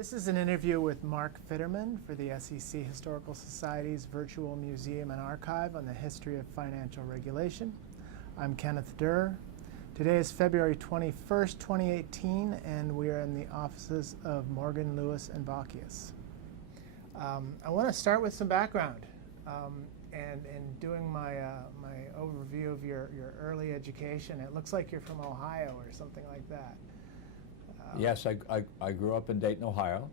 This is an interview with Mark Fitterman for the SEC Historical Society's Virtual Museum and Archive on the History of Financial Regulation. I'm Kenneth Durr. Today is February 21st, 2018, and we are in the offices of Morgan, Lewis & Bockius. I want to start with some background. And doing my overview of your early education, it looks like you're from Ohio or something like that. Yes, I grew up in Dayton, Ohio,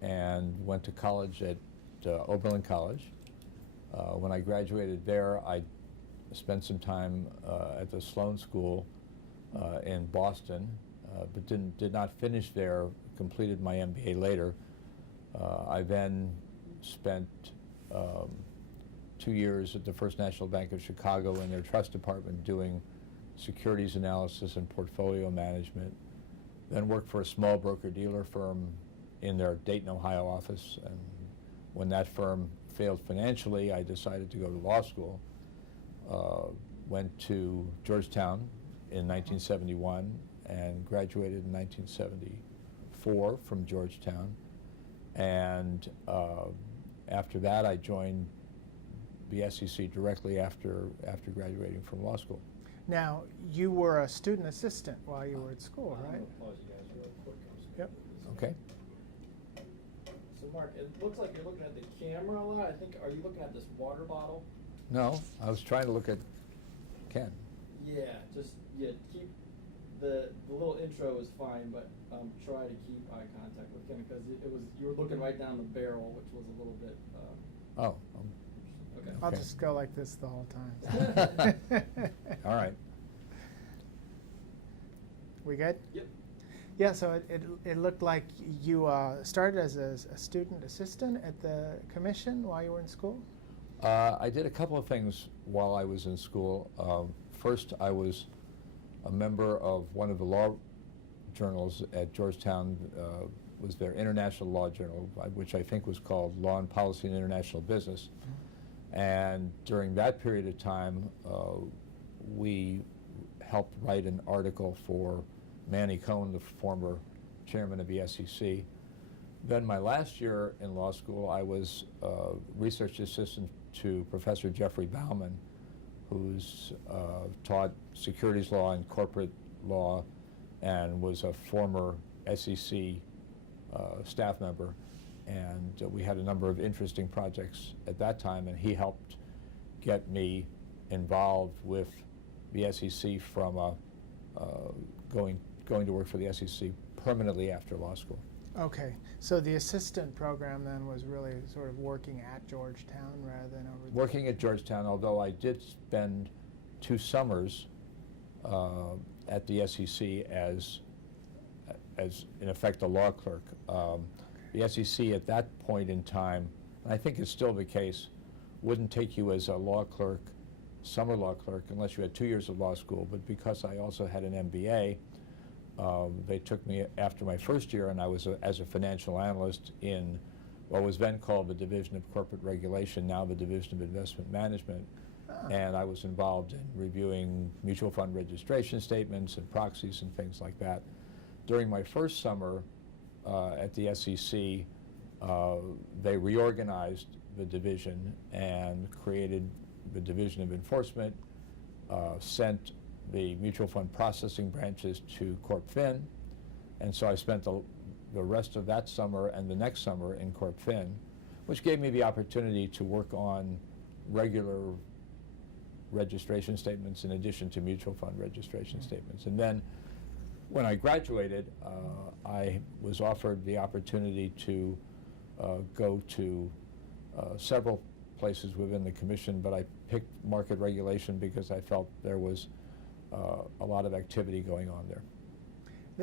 and went to college at Oberlin College. When I graduated there, I spent some time at the Sloan School in Boston, but did not finish there, completed my MBA later. I then spent 2 years at the First National Bank of Chicago in their trust department doing securities analysis and portfolio management. Then worked for a small broker-dealer firm in their Dayton, Ohio office. And when that firm failed financially, I decided to go to law school. Went to Georgetown in 1971 and graduated in 1974 from Georgetown. And after that, I joined the SEC directly after graduating from law school. Now, you were a student assistant while you were at school, right? I'm going to pause you guys real quick. Yep. Okay. So Mark, it looks like you're looking at the camera a lot. I think, are you looking at this water bottle? No, I was trying to look at Ken. Yeah, keep the little intro is fine, but try to keep eye contact with Ken because you were looking right down the barrel, which was a little bit. Oh. Okay. I'll just go like this the whole time. All right. We good? Yep. Yeah, so it looked like you started as a student assistant at the commission while you were in school? I did a couple of things while I was in school. First, I was a member of one of the law journals at Georgetown, was their International Law Journal, which I think was called Law and Policy and International Business. And during that period of time, we helped write an article for Manny Cohen, the former chairman of the SEC. Then my last year in law school, I was research assistant to Professor Jeffrey Bauman, who's taught securities law and corporate law and was a former SEC staff member. And we had a number of interesting projects at that time, and he helped get me involved with the SEC from going to work for the SEC permanently after law school. Okay, so the assistant program then was really sort of working at Georgetown rather than over there? Working at Georgetown, although I did spend 2 summers at the SEC as in effect a law clerk. The SEC at that point in time, and I think it's still the case, wouldn't take you as a law clerk, summer law clerk, unless you had 2 years of law school. But because I also had an MBA, they took me after my first year, and I was as a financial analyst in what was then called the Division of Corporate Regulation, now the Division of Investment Management. And I was involved in reviewing mutual fund registration statements and proxies and things like that. During my first summer at the SEC, they reorganized the division and created the Division of Enforcement, sent the mutual fund processing branches to Corp Fin, and so I spent the rest of that summer and the next summer in Corp Fin, which gave me the opportunity to work on regular registration statements in addition to mutual fund registration statements. And then when I graduated, I was offered the opportunity to go to several places within the commission, but I picked market regulation because I felt there was a lot of activity going on there.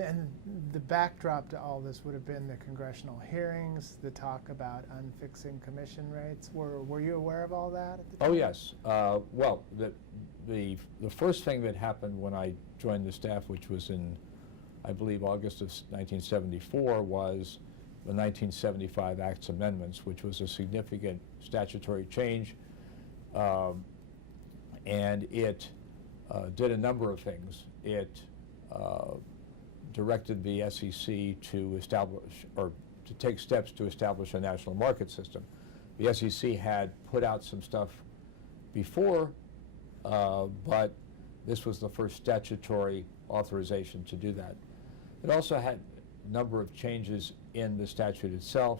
And the backdrop to all this would have been the congressional hearings, the talk about unfixing commission rates. Were you aware of all that at the time? Oh, yes. Well, the first thing that happened when I joined the staff, which was in, I believe, August of 1974, was the 1975 Act's amendments, which was a significant statutory change, and it did a number of things. It directed the SEC to establish, or to take steps to establish a national market system. The SEC had put out some stuff before, but this was the first statutory authorization to do that. It also had a number of changes in the statute itself,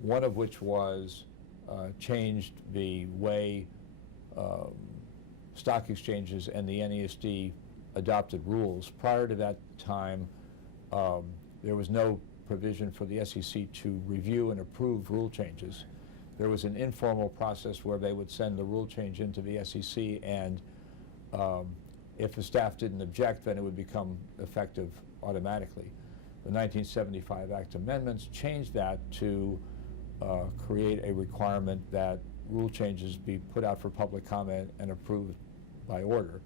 one of which was changed the way stock exchanges and the NESD adopted rules. Prior to that time, there was no provision for the SEC to review and approve rule changes. There was an informal process where they would send the rule change into the SEC, and if the staff didn't object, then it would become effective automatically. The 1975 Act amendments changed that to create a requirement that rule changes be put out for public comment and approved by order,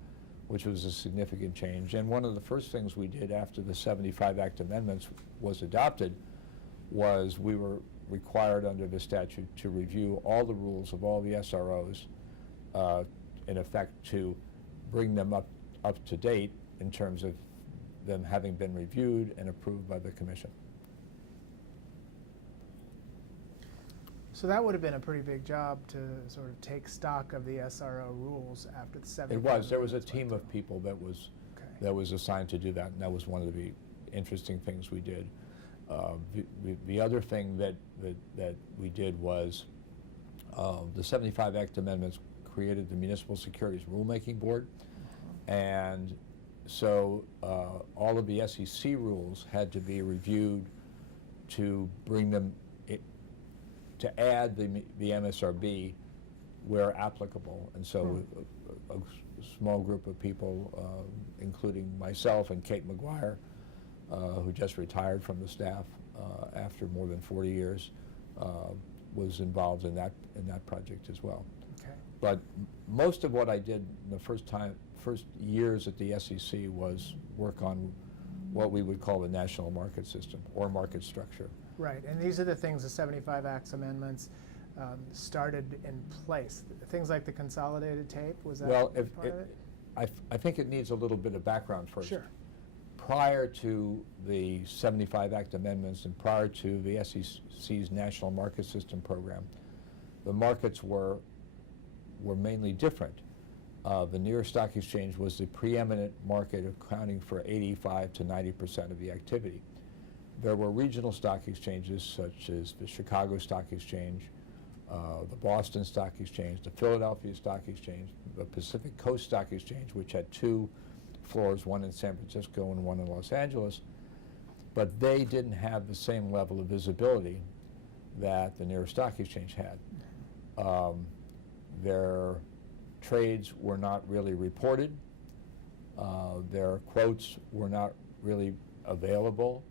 which was a significant change. And one of the first things we did after the 75 Act amendments was adopted was we were required under the statute to review all the rules of all the SROs, in effect to bring them up to date in terms of them having been reviewed and approved by the Commission. So that would have been a pretty big job to sort of take stock of the SRO rules after the 75. It was. There was a team of people that was Okay. that was assigned to do that, and that was one of the interesting things we did. The other thing that we did was the 75 Act amendments created the Municipal Securities Rulemaking Board, and so all of the SEC rules had to be reviewed to bring them to add the MSRB where applicable. And so a small group of people, including myself and Kate McGuire, who just retired from the staff after more than 40 years, was involved in that project as well. Okay. But most of what I did in the first years at the SEC was work on what we would call the national market system or market structure. Right, and these are the things the 75 Acts amendments started in place. Things like the consolidated tape, was that Well, part of it? I think it needs a little bit of background first. Sure. Prior to the 75 Act amendments and prior to the SEC's National Market System program, the markets were mainly different. The New York Stock Exchange was the preeminent market, accounting for 85 to 90% of the activity. There were regional stock exchanges such as the Chicago Stock Exchange, the Boston Stock Exchange, the Philadelphia Stock Exchange, the Pacific Coast Stock Exchange, which had 2 floors, one in San Francisco and one in Los Angeles, but they didn't have the same level of visibility that the New York Stock Exchange had. Their trades were not really reported. Their quotes were not really available,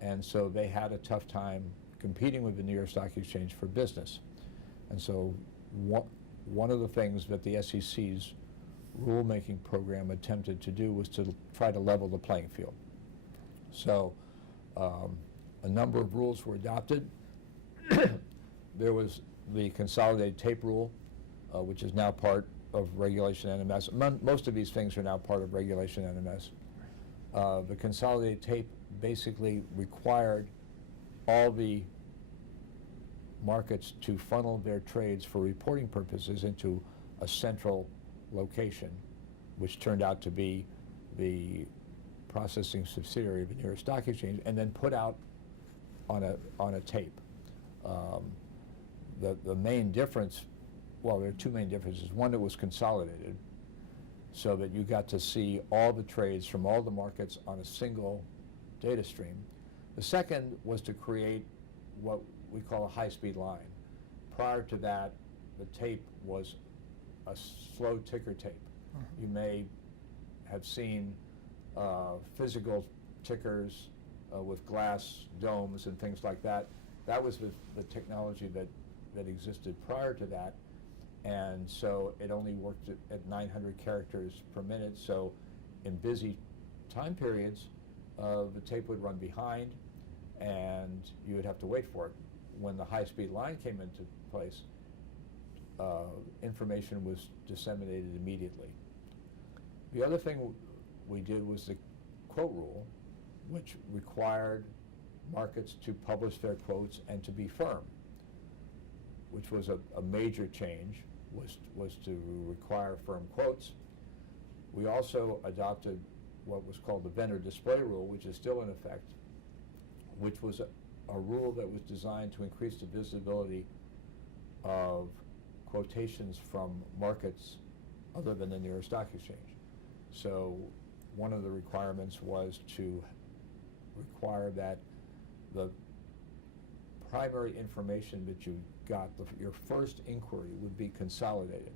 and so they had a tough time competing with the New York Stock Exchange for business. And so one of the things that the SEC's rulemaking program attempted to do was to try to level the playing field. So a number of rules were adopted. There was the consolidated tape rule, which is now part of Regulation NMS. Most of these things are now part of Regulation NMS. The consolidated tape basically required all the markets to funnel their trades for reporting purposes into a central location, which turned out to be the processing subsidiary of the New York Stock Exchange, and then put out on a tape. The main difference, well, there are 2 main differences. One, it was consolidated, so that you got to see all the trades from all the markets on a single data stream. The second was to create what we call a high-speed line. Prior to that, the tape was a slow ticker tape. You may have seen physical tickers with glass domes and things like that. That was the technology that existed prior to that, and so it only worked at 900 characters per minute. So in busy time periods, the tape would run behind, and you would have to wait for it. When the high-speed line came into place, information was disseminated immediately. The other thing we did was the quote rule, which required markets to publish their quotes and to be firm, which was a major change, was to require firm quotes. We also adopted what was called the vendor display rule, which is still in effect, which was a rule that was designed to increase the visibility of quotations from markets other than the New York Stock Exchange. So one of the requirements was to require that the primary information that you got, your first inquiry, would be consolidated.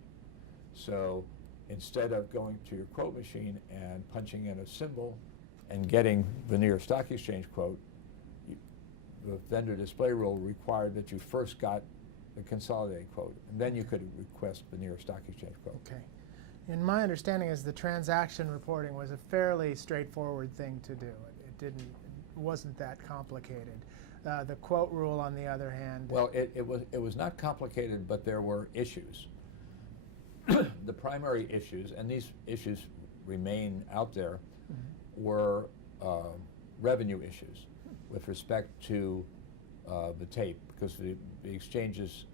So instead of going to your quote machine and punching in a symbol and getting the New York Stock Exchange quote, the vendor display rule required that you first got the consolidated quote, and then you could request the New York Stock Exchange quote. Okay. And my understanding is the transaction reporting was a fairly straightforward thing to do. It wasn't that complicated. The quote rule, on the other hand. Well, it was not complicated, but there were issues. The primary issues, and these issues remain out there, were revenue issues with respect to the tape, because the exchanges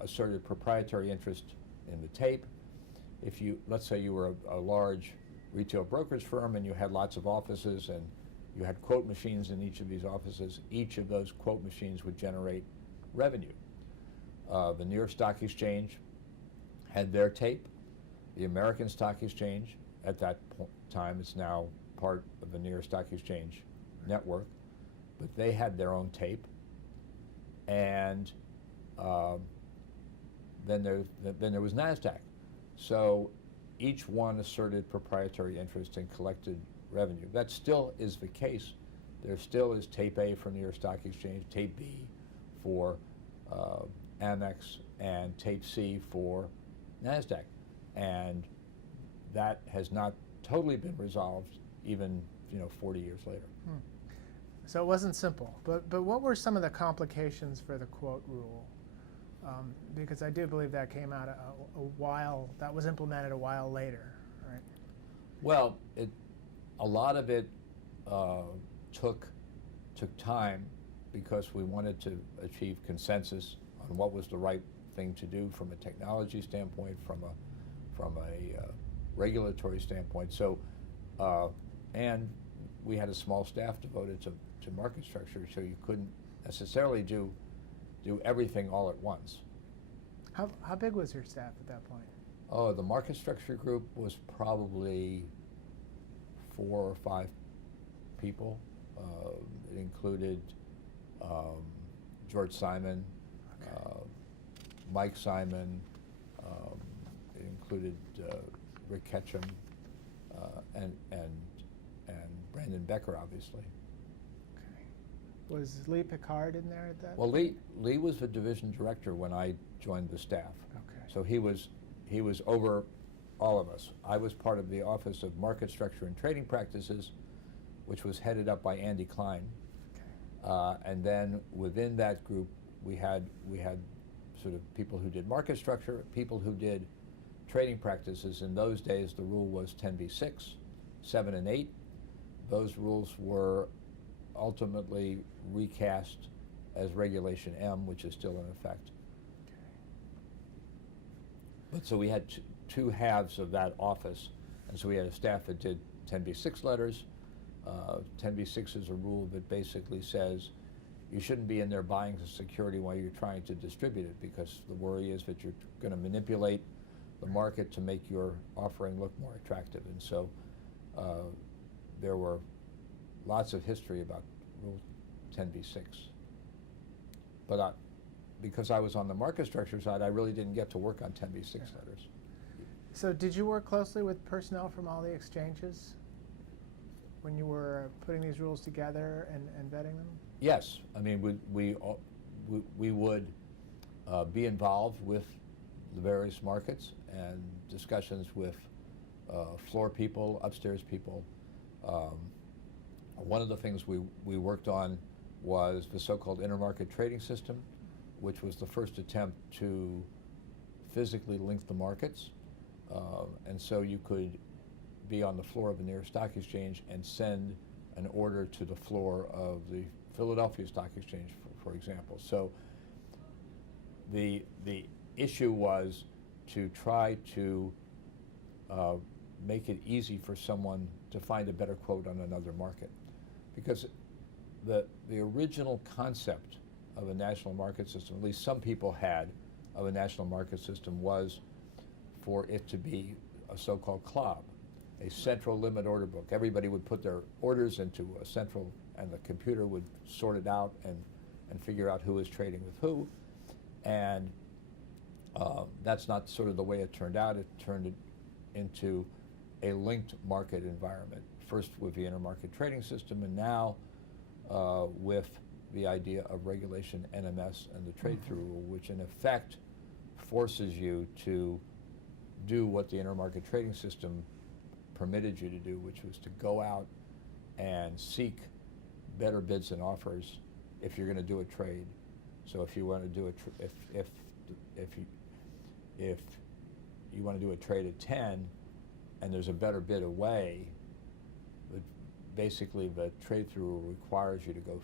asserted proprietary interest in the tape. If you, let's say you were a large retail brokerage firm and you had lots of offices and you had quote machines in each of these offices, each of those quote machines would generate revenue. The New York Stock Exchange had their tape. The American Stock Exchange, at that time, it's now part of the New York Stock Exchange network, but they had their own tape. And then there was NASDAQ. So each one asserted proprietary interest and collected revenue. That still is the case. There still is tape A for New York Stock Exchange, tape B for Amex, and tape C for NASDAQ. And that has not totally been resolved even 40 years later. So it wasn't simple. But what were some of the complications for the quote rule? Because I do believe that came out a while, that was implemented a while later, right? Well, a lot of it took time because we wanted to achieve consensus on what was the right thing to do from a technology standpoint, from a regulatory standpoint. So, and we had a small staff devoted to market structure, so you couldn't necessarily do everything all at once. How big was your staff at that point? Oh, the market structure group was probably 4 or 5 people. It included George Simon, Okay. Mike Simon, it included Rick Ketchum, and Brandon Becker, obviously. Okay. Was Lee Picard in there at that? Well, Lee was the division director when I joined the staff. Okay. So he was over all of us. I was part of the Office of Market Structure and Trading Practices, which was headed up by Andy Klein. Okay. And then within that group, we had sort of people who did market structure, people who did trading practices. In those days, the rule was 10b-6, 7 and 8. Those rules were ultimately recast as Regulation M, which is still in effect. But so we had two halves of that office, and so we had a staff that did 10b-6 letters. 10b-6 is a rule that basically says you shouldn't be in there buying the security while you're trying to distribute it, because the worry is that you're going to manipulate the market to make your offering look more attractive. And so there were lots of history about Rule 10b-6. But because I was on the market structure side, I really didn't get to work on 10b-6 letters. So did you work closely with personnel from all the exchanges when you were putting these rules together and vetting them? Yes. I mean, we would be involved with the various markets and discussions with floor people, upstairs people. One of the things we worked on was the so-called intermarket trading system, which was the first attempt to physically link the markets. And so you could be on the floor of the New York Stock Exchange and send an order to the floor of the Philadelphia Stock Exchange, for example. So the issue was to try to make it easy for someone to find a better quote on another market, because the original concept of a national market system, at least some people had, of a national market system was for it to be a so-called CLOB, a central limit order book. Everybody would put their orders into a central, and the computer would sort it out and figure out who is trading with who. And that's not sort of the way it turned out. It turned it into a linked market environment, first with the intermarket trading system, and now with the idea of regulation NMS and the trade-through rule, which in effect forces you to do what the intermarket trading system permitted you to do, which was to go out and seek better bids and offers if you're going to do a trade. So if you want to do if you want to do a trade at 10 and there's a better bid away, basically the trade-through rule requires you to go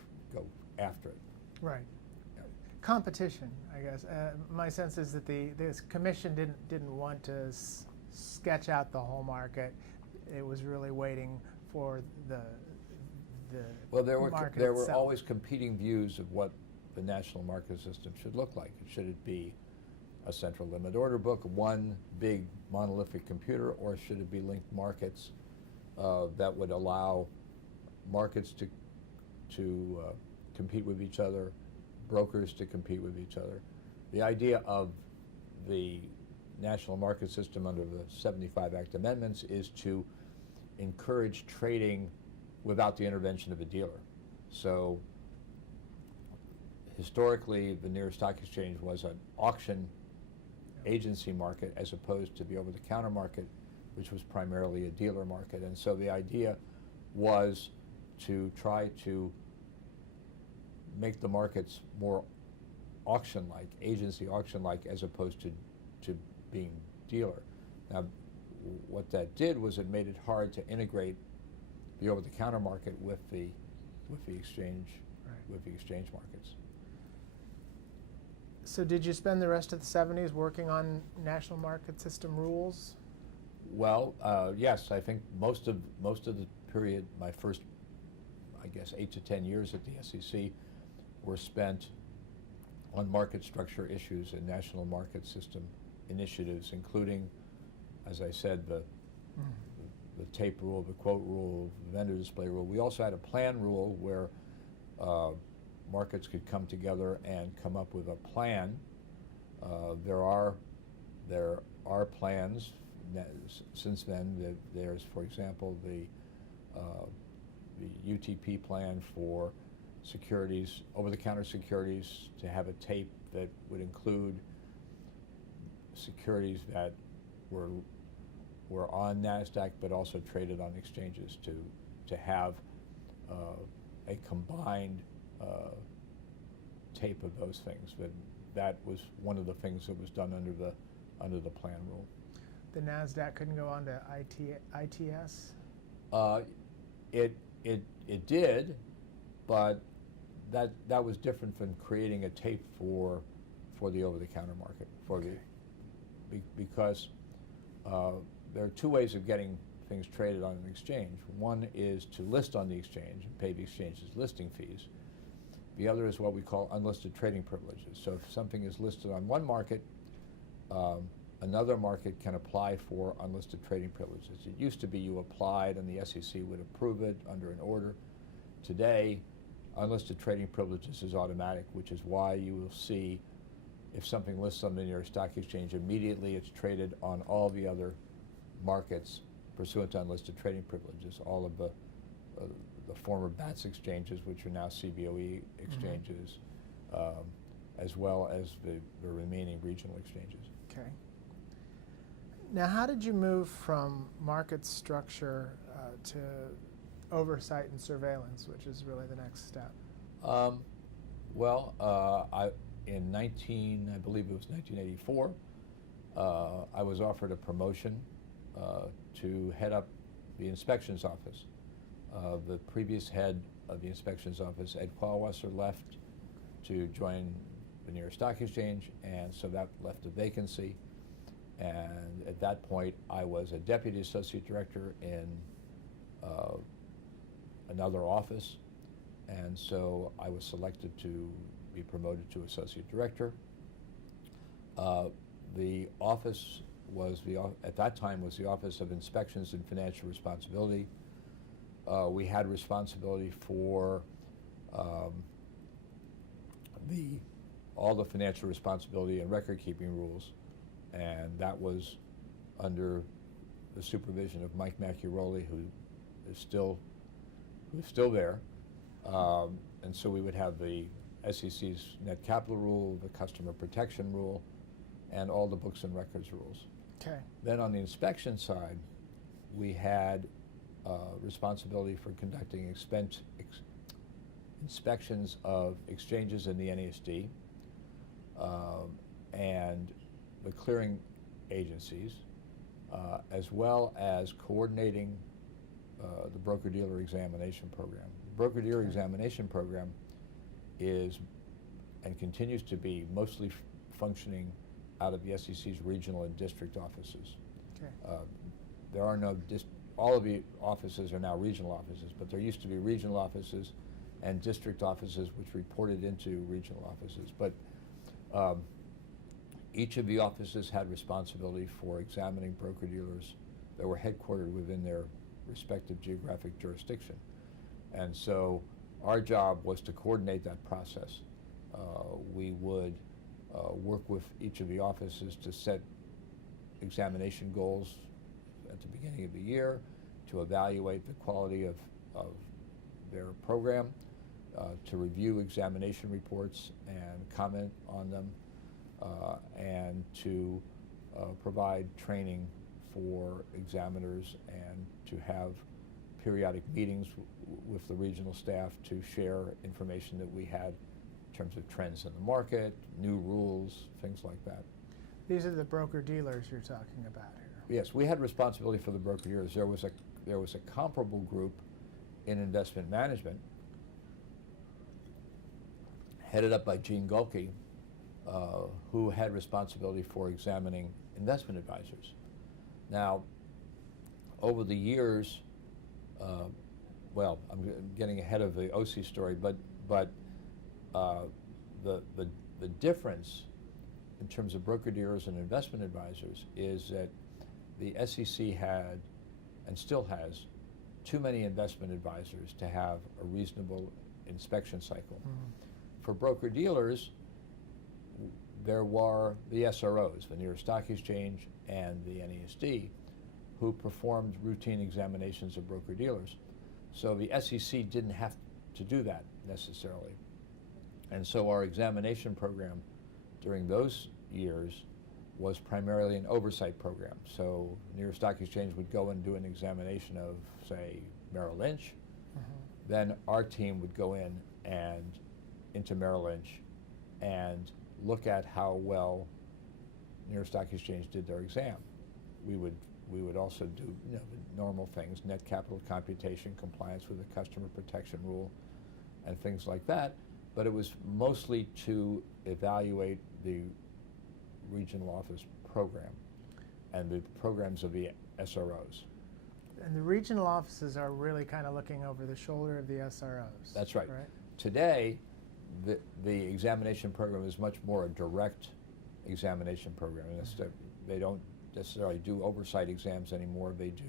after it. Right. Competition, I guess. My sense is that this commission didn't want to sketch out the whole market. It was really waiting for the well, there market were itself. always competing views of what the national market system should look like. Should it be a central limit order book, one big monolithic computer, or should it be linked markets that would allow markets to compete with each other, brokers to compete with each other? The idea of the national market system under the 75 Act amendments is to encourage trading without the intervention of a dealer. So historically, the New York Stock Exchange was an auction agency market as opposed to the over-the-counter market, which was primarily a dealer market. And so the idea was to try to make the markets more auction-like, agency auction-like, as opposed to being dealer. Now, what that did was it made it hard to integrate the over-the-counter market with the exchange, Right. with the exchange markets. So did you spend the rest of the 70s working on national market system rules? Well, yes, I think most of the period, my first, I guess, 8 to 10 years at the SEC, were spent on market structure issues and national market system initiatives, including, as I said, the tape rule, the quote rule, the vendor display rule. We also had a plan rule where markets could come together and come up with a plan. There are plans since then. There's, for example, the UTP plan for securities, over-the-counter securities, to have a tape that would include securities that were on NASDAQ but also traded on exchanges, to have a combined tape of those things. That was one of the things that was done under the plan rule. The NASDAQ couldn't go on to ITS? It did, but that was different from creating a tape for the over-the-counter market, because there are two ways of getting things traded on an exchange. One is to list on the exchange and pay the exchange's listing fees. The other is what we call unlisted trading privileges. So if something is listed on one market, another market can apply for unlisted trading privileges. It used to be you applied and the SEC would approve it under an order. Today, unlisted trading privileges is automatic, which is why you will see if something lists on the New York Stock Exchange, immediately it's traded on all the other markets pursuant to unlisted trading privileges. All of the former BATS exchanges, which are now CBOE exchanges, as well as the remaining regional exchanges. Okay. Now, how did you move from market structure to oversight and surveillance, which is really the next step? In I believe it was 1984, I was offered a promotion to head up the inspections office. The previous head of the inspections office, Ed Qualwasser, left to join the New York Stock Exchange, and so that left a vacancy. And at that point, I was a deputy associate director in another office, and so I was selected to be promoted to associate director. The office was at that time was the Office of Inspections and Financial Responsibility. We had responsibility for all the financial responsibility and record-keeping rules, and that was under the supervision of Mike Macchiaroli, who is still there. And so we would have the SEC's net capital rule, the customer protection rule, and all the books and records rules. Okay. Then on the inspection side, we had responsibility for conducting inspections of exchanges in the NASD and the clearing agencies, as well as coordinating the broker-dealer examination program. The broker-dealer examination program is and continues to be mostly functioning out of the SEC's regional and district offices. Okay. There are no all of the offices are now regional offices, but there used to be regional offices and district offices which reported into regional offices. But each of the offices had responsibility for examining broker-dealers that were headquartered within their respective geographic jurisdiction. And so our job was to coordinate that process. We would work with each of the offices to set examination goals at the beginning of the year, to evaluate the quality of their program, to review examination reports and comment on them, and to provide training for examiners, and to have periodic meetings with the regional staff to share information that we had in terms of trends in the market, new rules, things like that. These are the broker-dealers you're talking about here. Yes, we had responsibility for the broker-dealers. There was a comparable group in investment management, headed up by Gene Gulke, who had responsibility for examining investment advisors. Now, over the years, well, I'm getting ahead of the OC story, but the difference in terms of broker-dealers and investment advisors is that the SEC had, and still has, too many investment advisors to have a reasonable inspection cycle. Mm-hmm. For broker-dealers, there were the SROs, the New York Stock Exchange and the NASD, who performed routine examinations of broker-dealers. So the SEC didn't have to do that necessarily. And so our examination program during those years was primarily an oversight program. So New York Stock Exchange would go and do an examination of, say, Merrill Lynch. Mm-hmm. Then our team would go in and into Merrill Lynch and look at how well New York Stock Exchange did their exam. We would also do the normal things, net capital computation, compliance with the customer protection rule, and things like that. But it was mostly to evaluate the regional office program and the programs of the SROs. And the regional offices are really kind of looking over the shoulder of the SROs. That's right. Today, the examination program is much more a direct examination program. Mm-hmm. They don't necessarily do oversight exams anymore. They do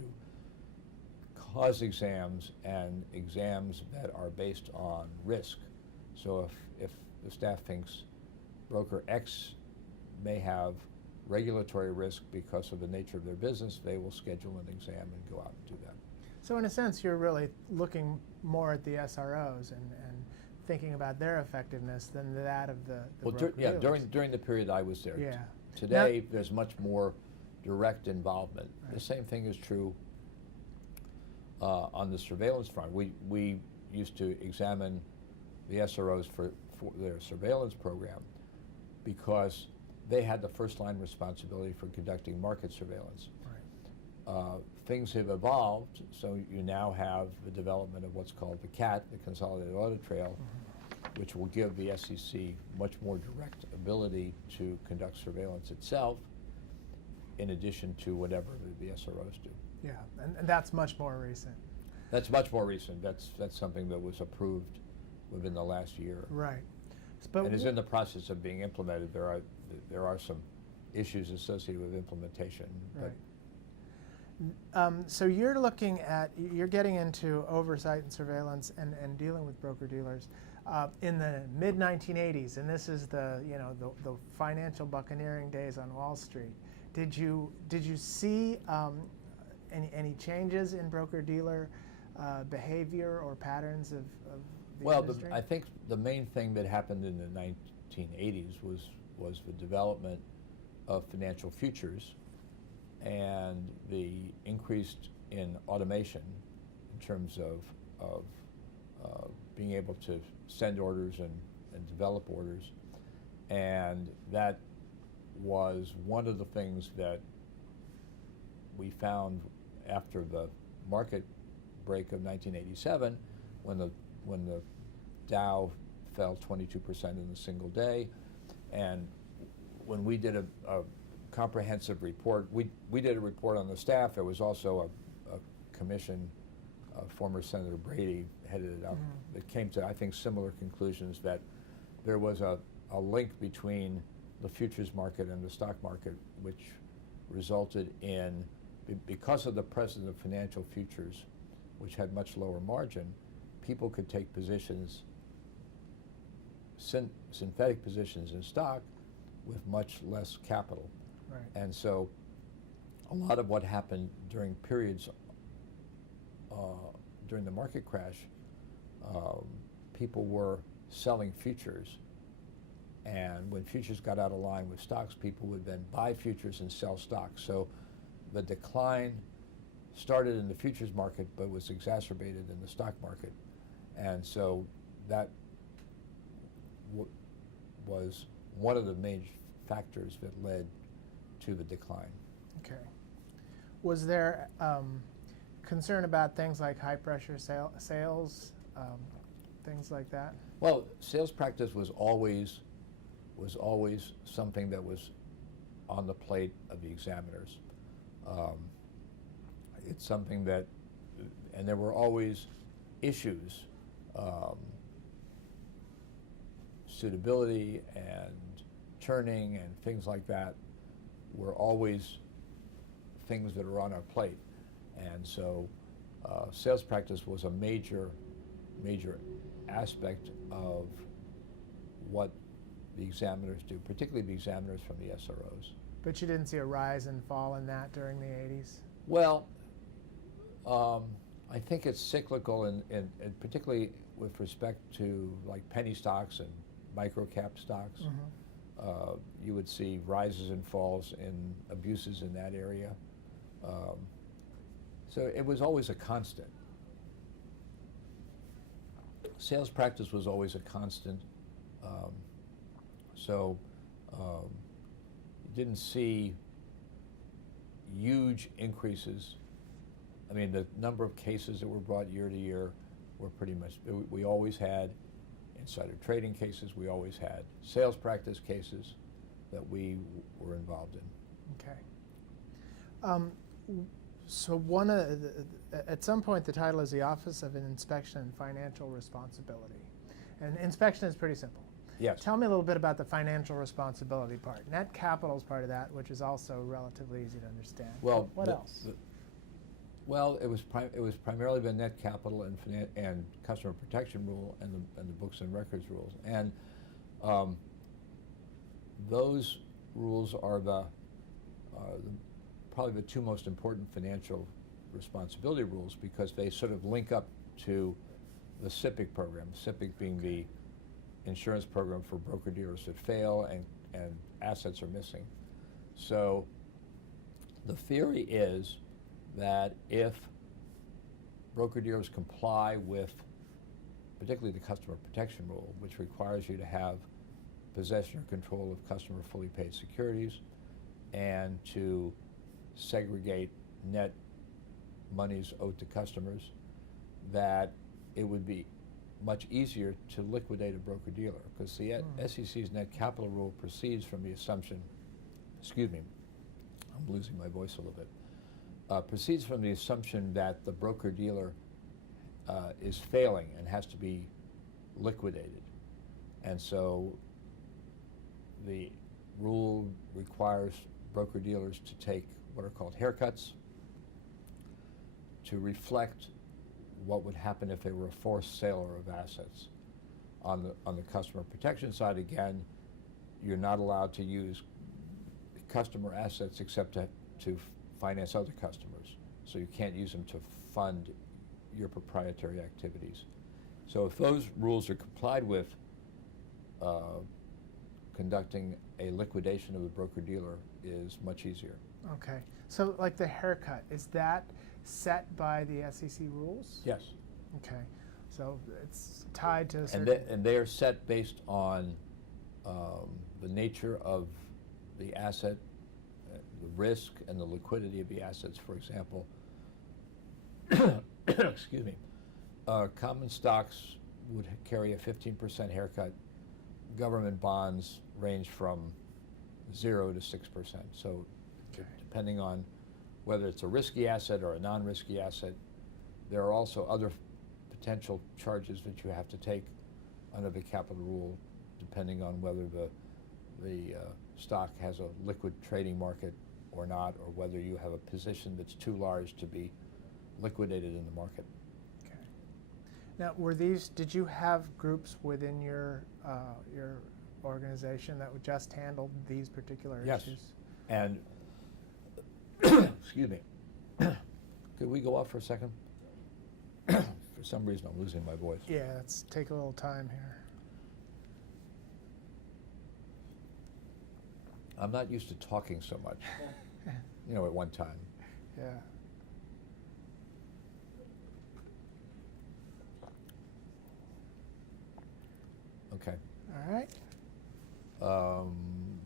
cause exams and exams that are based on risk. So if the staff thinks broker X may have regulatory risk because of the nature of their business, they will schedule an exam and go out and do that. So in a sense, you're really looking more at the SROs and thinking about their effectiveness than that of the broker-dealers. During the period I was there. Yeah. Today, there's much more direct involvement. Right. The same thing is true on the surveillance front. We used to examine the SROs for their surveillance program because they had the first line responsibility for conducting market surveillance. Right. things have evolved, so you now have the development of what's called the CAT, the Consolidated Audit Trail, which will give the SEC much more direct ability to conduct surveillance itself, in addition to whatever the SROs do. Yeah, and that's much more recent. That's much more recent. That's something that was approved within the last year. Right. But And is in the process of being implemented. There are some issues associated with implementation. Right. So you're getting into oversight and surveillance and dealing with broker-dealers in the mid-1980s, and this is the financial buccaneering days on Wall Street. Did you see any changes in broker-dealer behavior or patterns of the industry? I think the main thing that happened in the 1980s was the development of financial futures and the increase in automation in terms of being able to send orders and develop orders. And that was one of the things that we found after the market break of 1987, when the Dow fell 22% in a single day. And when we did a comprehensive report, we did a report on the staff. There was also a commission, former Senator Brady headed it up, that came to, I think, similar conclusions, that there was a link between the futures market and the stock market, which resulted in, because of the presence of financial futures, which had much lower margin, people could take positions, synthetic positions in stock with much less capital. Right. And so a lot of what happened during periods, during the market crash, people were selling futures. And when futures got out of line with stocks, people would then buy futures and sell stocks. So the decline started in the futures market, but was exacerbated in the stock market. And so that was one of the major factors that led to the decline. Okay. Was there concern about things like high pressure sales, things like that? Well, sales practice was always something that was on the plate of the examiners. It's something that, and there were always issues, suitability and turning and things like that were always things that are on our plate. And so sales practice was a major aspect of what the examiners do, particularly the examiners from the SROs. But you didn't see a rise and fall in that during the 80s? Well, I think it's cyclical, and particularly with respect to like penny stocks and micro-cap stocks. You would see rises and falls in abuses in that area. So it was always a constant. Sales practice was always a constant. So you didn't see huge increases. I mean, the number of cases that were brought year to year were pretty much, we always had insider trading cases, we always had sales practice cases that we were involved in. Okay. So at some point the title is the Office of Inspection and Financial Responsibility. And inspection is pretty simple. Yes. Tell me a little bit about the financial responsibility part. Net capital is part of that, which is also relatively easy to understand. Well, what else? Well, it was primarily the net capital and customer protection rule and the books and records rules, and those rules are probably the two most important financial responsibility rules, because they sort of link up to the SIPC program. SIPC being the insurance program for broker dealers that fail and assets are missing. So the theory is that if broker-dealers comply with particularly the customer protection rule, which requires you to have possession or control of customer fully paid securities and to segregate net monies owed to customers, that it would be much easier to liquidate a broker-dealer, because the SEC's net capital rule proceeds from the assumption, excuse me, I'm losing my voice a little bit, proceeds from the assumption that the broker-dealer is failing and has to be liquidated. And so the rule requires broker-dealers to take what are called haircuts to reflect what would happen if they were a forced seller of assets. On the customer protection side, again, you're not allowed to use customer assets except to finance other customers. So you can't use them to fund your proprietary activities. So if those rules are complied with, conducting a liquidation of the broker-dealer is much easier. Okay. So like the haircut, is that set by the SEC rules? Yes. Okay. So it's tied to a certain... And they are set based on the nature of the asset, the risk and the liquidity of the assets. For example, excuse me, common stocks would carry a 15% haircut. Government bonds range from 0 to 6%. So depending on whether it's a risky asset or a non-risky asset, there are also other potential charges that you have to take under the capital rule, depending on whether the stock has a liquid trading market or not, or whether you have a position that's too large to be liquidated in the market. Okay. Now, did you have groups within your organization that would just handle these particular issues? Yes. And excuse me. Could we go off for a second? For some reason, I'm losing my voice. Yeah, let's take a little time here. I'm not used to talking so much, at one time. Yeah. Okay. All right.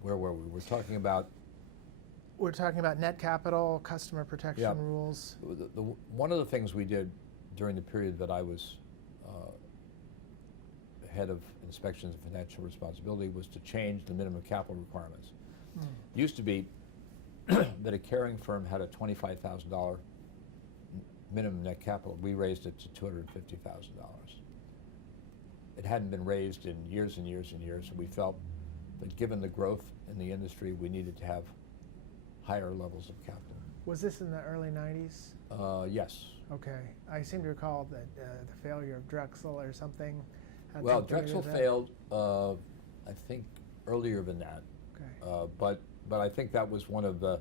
Where were we? We're talking about... We're talking about net capital, customer protection Yeah. rules. One of the things we did during the period that I was head of inspections and financial responsibility was to change the minimum capital requirements. Used to be that a carrying firm had a $25,000 minimum net capital. We raised it to $250,000. It hadn't been raised in years and years and years, and we felt that given the growth in the industry, we needed to have higher levels of capital. Was this in the early 90s? Yes. Okay. I seem to recall that the failure of Drexel or something. Had Well, something to do Drexel with that. failed, I think, earlier than that. Okay. But I think that was one of the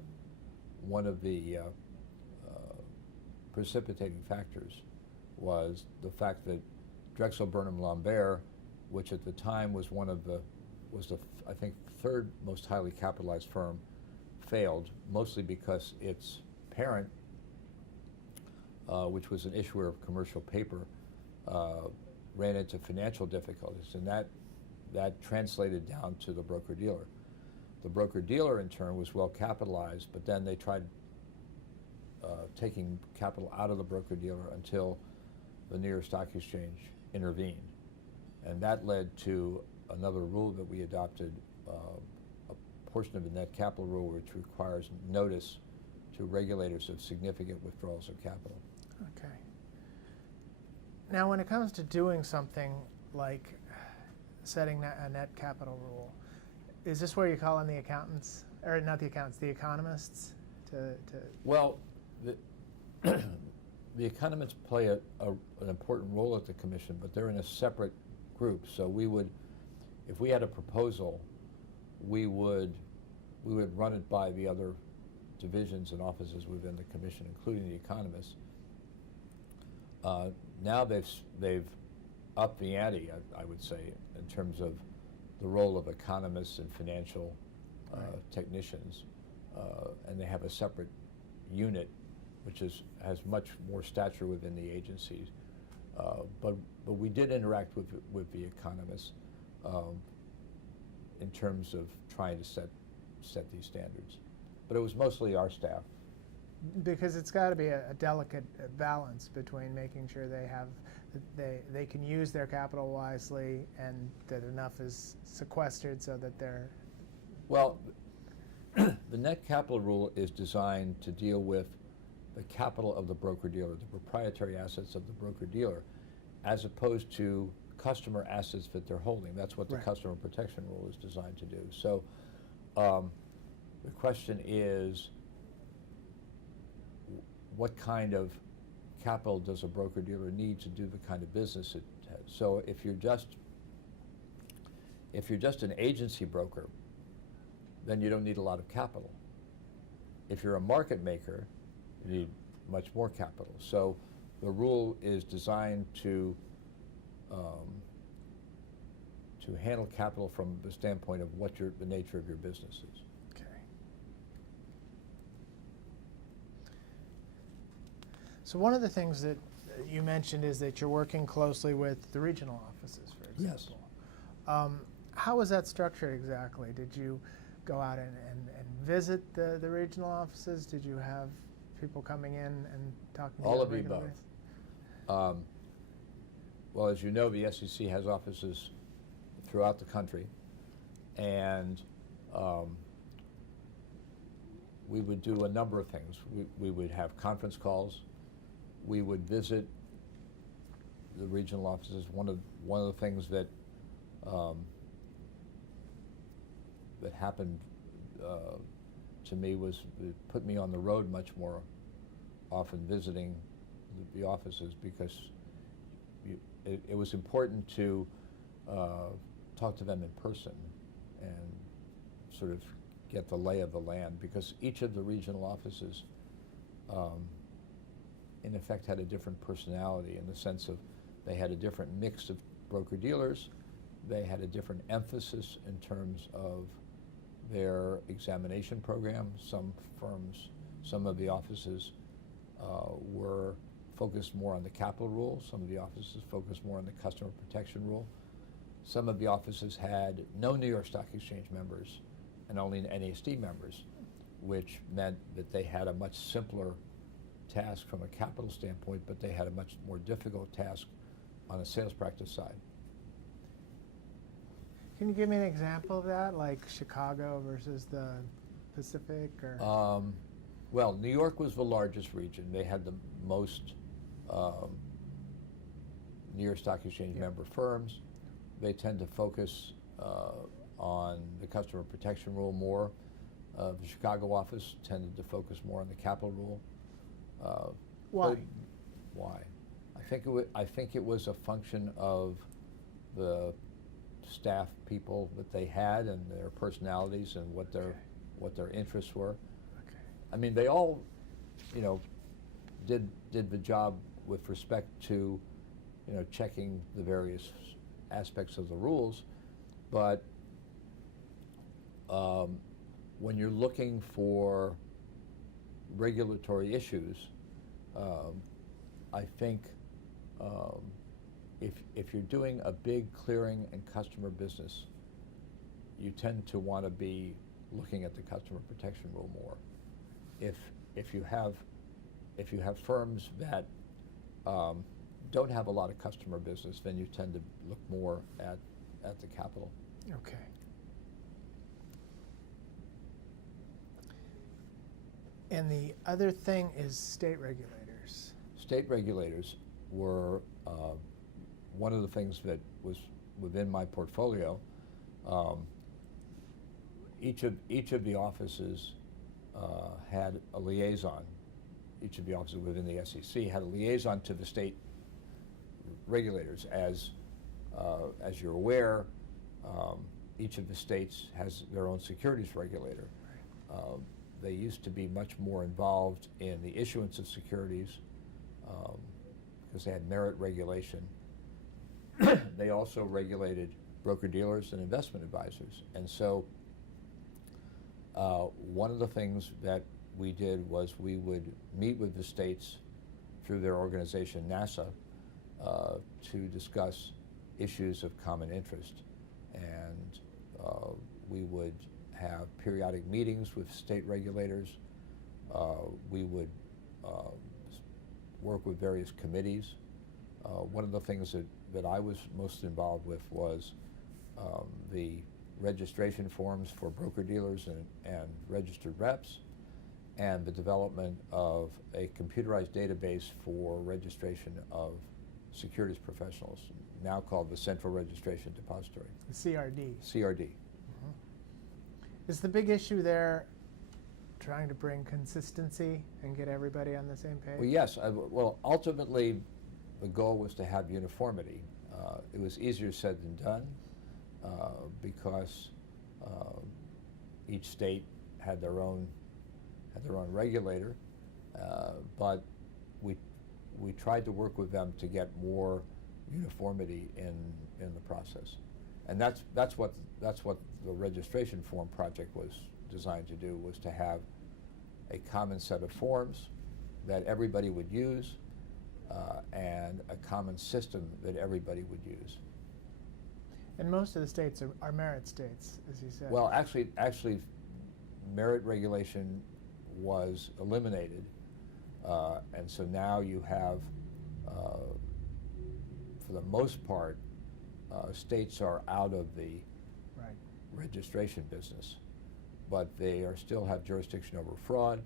precipitating factors was the fact that Drexel Burnham Lambert, which at the time was the I think third most highly capitalized firm, failed mostly because its parent, which was an issuer of commercial paper, ran into financial difficulties, and that translated down to the broker-dealer. The broker-dealer, in turn, was well capitalized, but then they tried taking capital out of the broker-dealer until the New York Stock Exchange intervened. And that led to another rule that we adopted, a portion of the net capital rule, which requires notice to regulators of significant withdrawals of capital. Okay. Now, when it comes to doing something like setting a net capital rule, is this where you call in the accountants, or not the accountants, the economists to Well, the economists play an important role at the commission, but they're in a separate group. So we would, if we had a proposal, we would run it by the other divisions and offices within the commission, including the economists. Now they've upped the ante, I would say, in terms of the role of economists and financial technicians, and they have a separate unit which has much more stature within the agencies. But we did interact with the economists in terms of trying to set these standards. But it was mostly our staff Because it's got to be a delicate balance between making sure they can use their capital wisely and that enough is sequestered so that they're. Well, the net capital rule is designed to deal with the capital of the broker-dealer, the proprietary assets of the broker-dealer, as opposed to customer assets that they're holding. That's what the Right. customer protection rule is designed to do. So the question is, what kind of capital does a broker-dealer need to do the kind of business it has? So if you're just an agency broker, then you don't need a lot of capital. If you're a market maker, you need much more capital. So the rule is designed to handle capital from the standpoint of what the nature of your business is. Okay. So one of the things that you mentioned is that you're working closely with the regional offices, for Yes. example. How was that structured exactly? Did you go out and visit the regional offices? Did you have people coming in and talking to you All on of a the regular above. basis? Well, as you know, the SEC has offices throughout the country, and we would do a number of things. We would have conference calls. We would visit the regional offices. One of the things that that happened to me was it put me on the road much more often, visiting the offices, because it was important to talk to them in person and sort of get the lay of the land, because each of the regional offices in effect had a different personality, in the sense of they had a different mix of broker-dealers, they had a different emphasis in terms of their examination program. Some of the offices were focused more on the capital rule. Some of the offices focused more on the customer protection rule. Some of the offices had no New York Stock Exchange members and only NASD members, which meant that they had a much simpler task from a capital standpoint, but they had a much more difficult task on a sales practice side. Can you give me an example of that, like Chicago versus the Pacific? Or Well, New York was the largest region. They had the most New York Stock Exchange member firms. They tend to focus on the customer protection rule more. The Chicago office tended to focus more on the capital rule. Why? Why? I think it was a function of the staff people that they had and their personalities and what their interests were. Okay. I mean, they all, did the job with respect to, checking the various aspects of the rules, but when you're looking for regulatory issues, I think if you're doing a big clearing and customer business, you tend to want to be looking at the customer protection rule more. If you have firms that don't have a lot of customer business, then you tend to look more at the capital. Okay. And the other thing is state regulators. State regulators were one of the things that was within my portfolio. Each of the offices had a liaison. Each of the offices within the SEC had a liaison to the state regulators. As you're aware, each of the states has their own securities regulator. They used to be much more involved in the issuance of securities because they had merit regulation. They also regulated broker-dealers and investment advisors. And so one of the things that we did was we would meet with the states through their organization, NASA, to discuss issues of common interest. And we would have periodic meetings with state regulators. We would work with various committees. One of the things that I was most involved with was the registration forms for broker-dealers and registered reps, and the development of a computerized database for registration of securities professionals, now called the Central Registration Depository. The CRD. CRD. Is the big issue there trying to bring consistency and get everybody on the same page? Well, yes. Well, ultimately, the goal was to have uniformity. It was easier said than done because each state had their own regulator, but we tried to work with them to get more uniformity in the process, and that's what the registration form project was designed to do, was to have a common set of forms that everybody would use and a common system that everybody would use. And most of the states are merit states, as you said. Well, actually, merit regulation was eliminated, and so now you have, for the most part, states are out of the right. registration business, but they still have jurisdiction over fraud.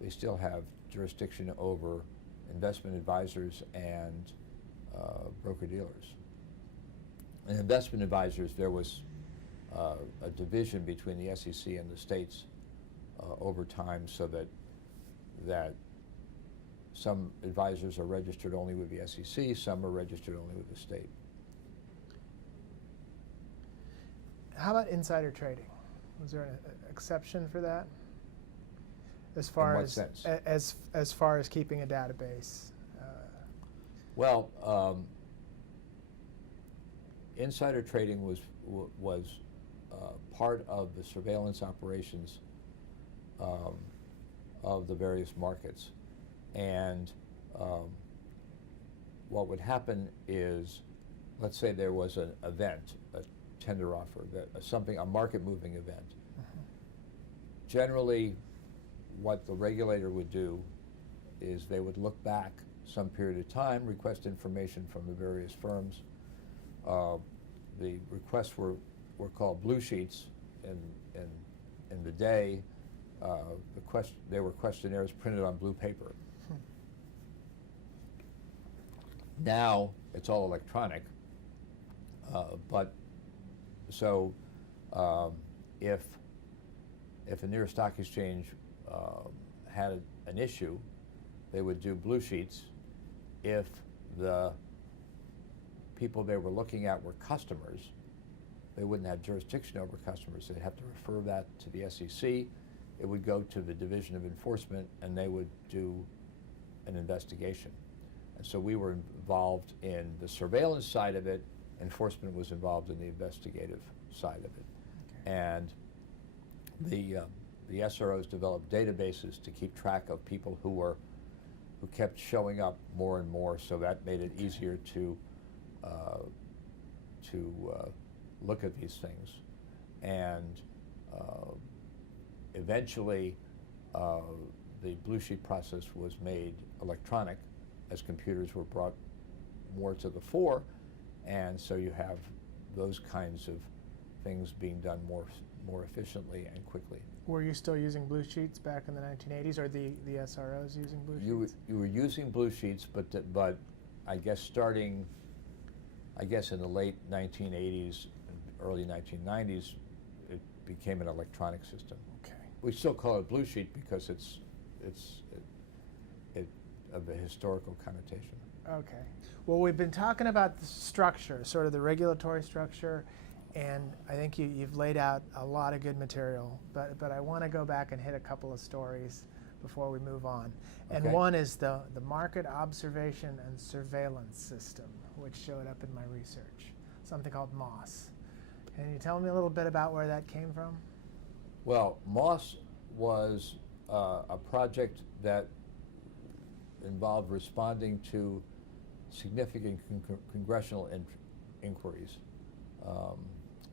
They still have jurisdiction over investment advisors and broker-dealers. And investment advisors, there was a division between the SEC and the states over time, so that some advisors are registered only with the SEC, some are registered only with the state. How about insider trading? Was there an exception for that? As far In what as sense? As far as keeping a database. Well, insider trading was part of the surveillance operations of the various markets, and what would happen is, let's say there was an event, a tender offer, a market-moving event. Generally, what the regulator would do is they would look back some period of time, request information from the various firms. The requests were called blue sheets in the day. They were questionnaires printed on blue paper. Now it's all electronic, but so if a New York Stock Exchange had an issue, they would do blue sheets. If the people they were looking at were customers, they wouldn't have jurisdiction over customers. They'd have to refer that to the SEC. It would go to the Division of Enforcement, and they would do an investigation. And so we were involved in the surveillance side of it. Enforcement was involved in the investigative side of it. Okay. And the SROs developed databases to keep track of people who kept showing up more and more, so that made it easier to look at these things. And eventually, the blue sheet process was made electronic as computers were brought more to the fore, and so you have those kinds of things being done more efficiently and quickly. Were you still using blue sheets back in the 1980s, or the SROs using blue sheets? You were using blue sheets, but I guess in the late 1980s, early 1990s, it became an electronic system. Okay. We still call it blue sheet because it's of a historical connotation. Okay. Well, we've been talking about the structure, sort of the regulatory structure, and I think you've laid out a lot of good material, but I want to go back and hit a couple of stories before we move on. And Okay. one is the Market Observation and Surveillance System, which showed up in my research, something called MOS. Can you tell me a little bit about where that came from? Well, MOS was a project that involved responding to significant congressional inquiries.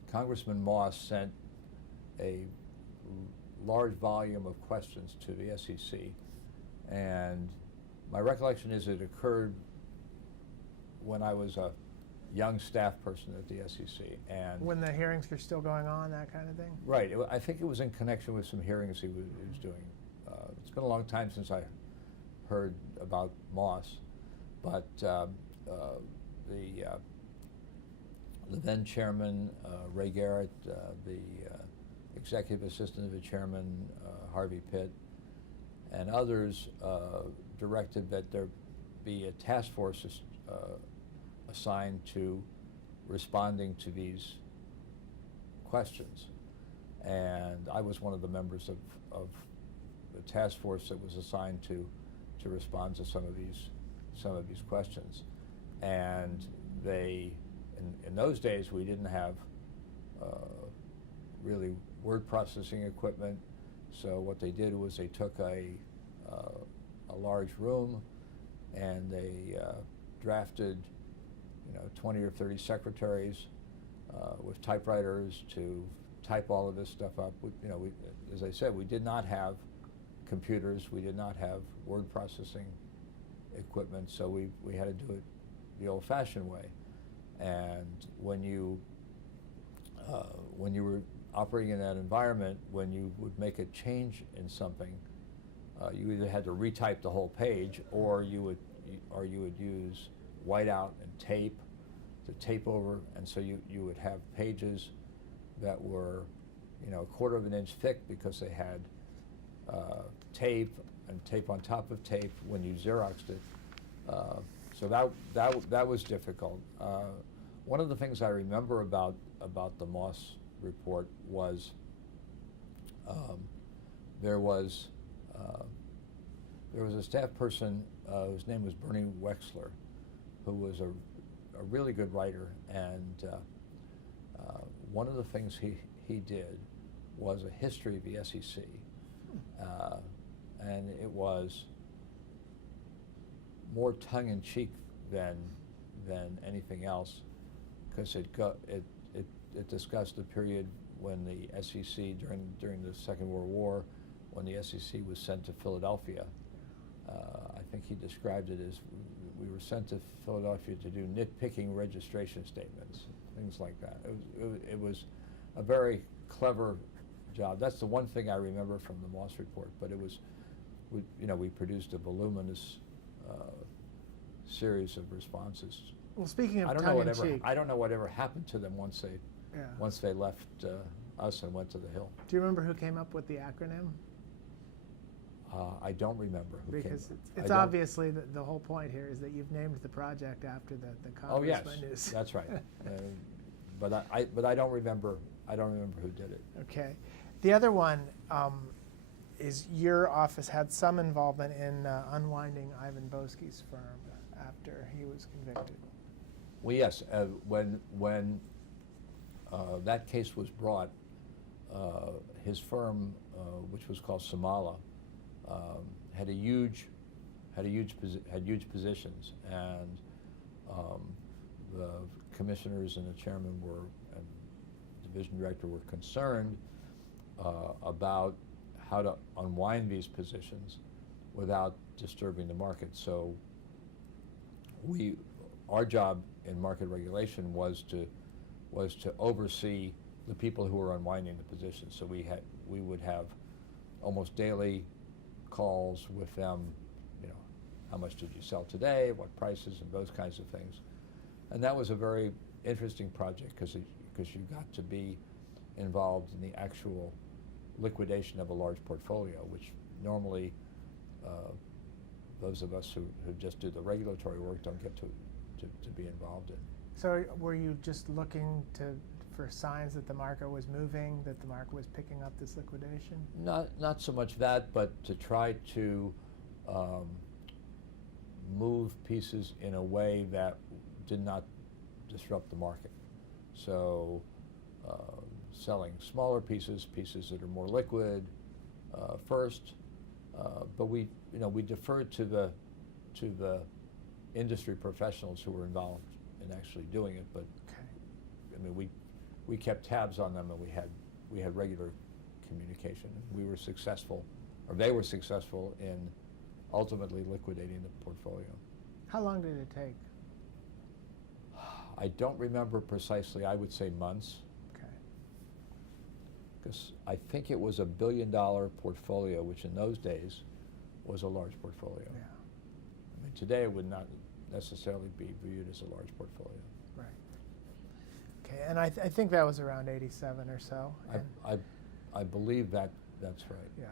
Congressman Moss sent a large volume of questions to the SEC, and my recollection is it occurred when I was a young staff person at the SEC, and When the hearings were still going on, that kind of thing? right. I think it was in connection with some hearings he was doing. It's been a long time since I heard about Moss, but the then chairman, Ray Garrett, the executive assistant of the chairman, Harvey Pitt, and others directed that there be a task force assigned to responding to these questions. And I was one of the members of the task force that was assigned to respond to some of these questions. And they, in those days, we didn't have really word processing equipment. So what they did was they took a large room and they drafted 20 or 30 secretaries with typewriters to type all of this stuff up. As I said, we did not have computers, we did not have word processing equipment, so we had to do it the old-fashioned way. And when you were operating in that environment, when you would make a change in something, you either had to retype the whole page, or you would use whiteout and tape to tape over, and so you would have pages that were a quarter of an inch thick because they had tape and tape on top of tape when you Xeroxed it. So that was difficult. One of the things I remember about the Moss report was there was a staff person whose name was Bernie Wexler, who was a really good writer, and one of the things he did was a history of the SEC, and it was more tongue-in-cheek than anything else, because it discussed the period when the SEC during the Second World War, when the SEC was sent to Philadelphia. I think he described it as we were sent to Philadelphia to do nitpicking registration statements, things like that. It was a very clever job. That's the one thing I remember from the Moss report. But it was, we produced a voluminous series of responses. Well, speaking of I don't know whatever happened to them once they left us and went to the Hill. Do you remember who came up with the acronym? I don't remember who came. Because it's obviously the whole point here is that you've named the project after the Congressman. Oh yes, is. that's right. But I don't remember. I don't remember who did it. Okay, the other one is your office had some involvement in unwinding Ivan Boesky's firm after he was convicted. Well, yes. When that case was brought, his firm, which was called Samala, had huge positions, and the commissioners and the chairman and division director were concerned about how to unwind these positions without disturbing the market. So our job in market regulation was to oversee the people who were unwinding the positions. So we would have almost daily calls with them, how much did you sell today, what prices, and those kinds of things. And that was a very interesting project because you got to be involved in the actual liquidation of a large portfolio, which normally those of us who just do the regulatory work don't get to be involved in. So were you just looking for signs that the market was moving, that the market was picking up this liquidation? Not so much that, but to try to move pieces in a way that did not disrupt the market. So selling smaller pieces that are more liquid first, but we deferred to the industry professionals who were involved in actually doing it. But okay. I mean, we kept tabs on them, and we had regular communication. We were successful, or they were successful in ultimately liquidating the portfolio. How long did it take? I don't remember precisely. I would say months, Okay. because I think it was a $1 billion portfolio, which in those days was a large portfolio. Yeah. I mean, today it would not necessarily be viewed as a large portfolio. Right. Okay, and I think that was around 87 or so. And I believe that that's right. yeah,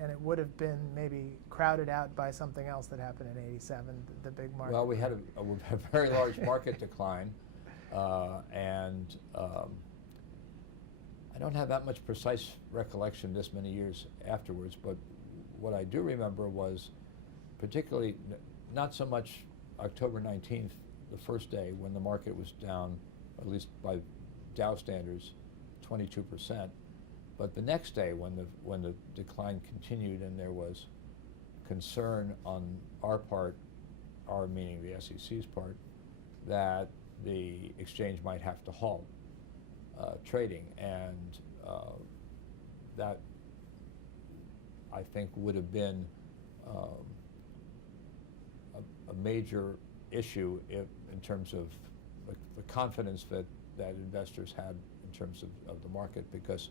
and it would have been maybe crowded out by something else that happened in 87, the big market. Well, we had a very large market decline, and I don't have that much precise recollection this many years afterwards, but what I do remember was particularly not so much October 19th, the first day when the market was down, at least by Dow standards, 22%, but the next day when the decline continued and there was concern on our part, our meaning the SEC's part, that the exchange might have to halt trading, and that I think would have been a major issue in terms of the confidence that investors had in terms of the market, because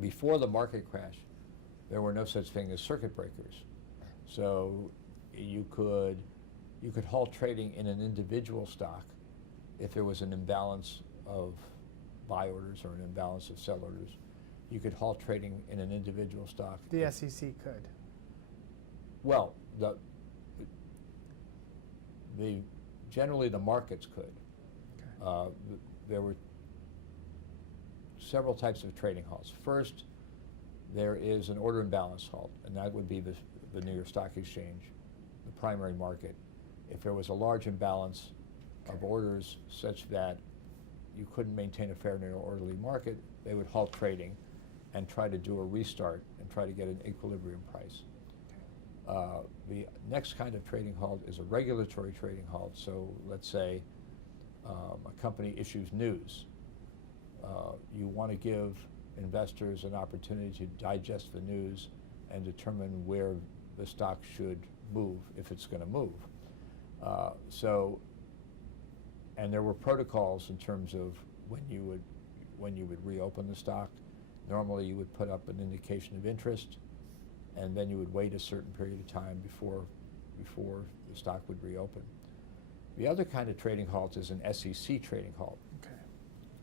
before the market crash, there were no such thing as circuit breakers. So you could halt trading in an individual stock if there was an imbalance of buy orders or an imbalance of sell orders. You could halt trading in an individual stock. The SEC could. Well, generally the markets could. Okay. There were several types of trading halts. First, there is an order imbalance halt, and that would be the New York Stock Exchange, the primary market. If there was a large imbalance of orders such that you couldn't maintain a fair and orderly market, they would halt trading and try to do a restart and try to get an equilibrium price. The next kind of trading halt is a regulatory trading halt. So let's say a company issues news. You want to give investors an opportunity to digest the news and determine where the stock should move, if it's going to move. And there were protocols in terms of when you would reopen the stock. Normally you would put up an indication of interest, and then you would wait a certain period of time before the stock would reopen. The other kind of trading halt is an SEC trading halt. Okay.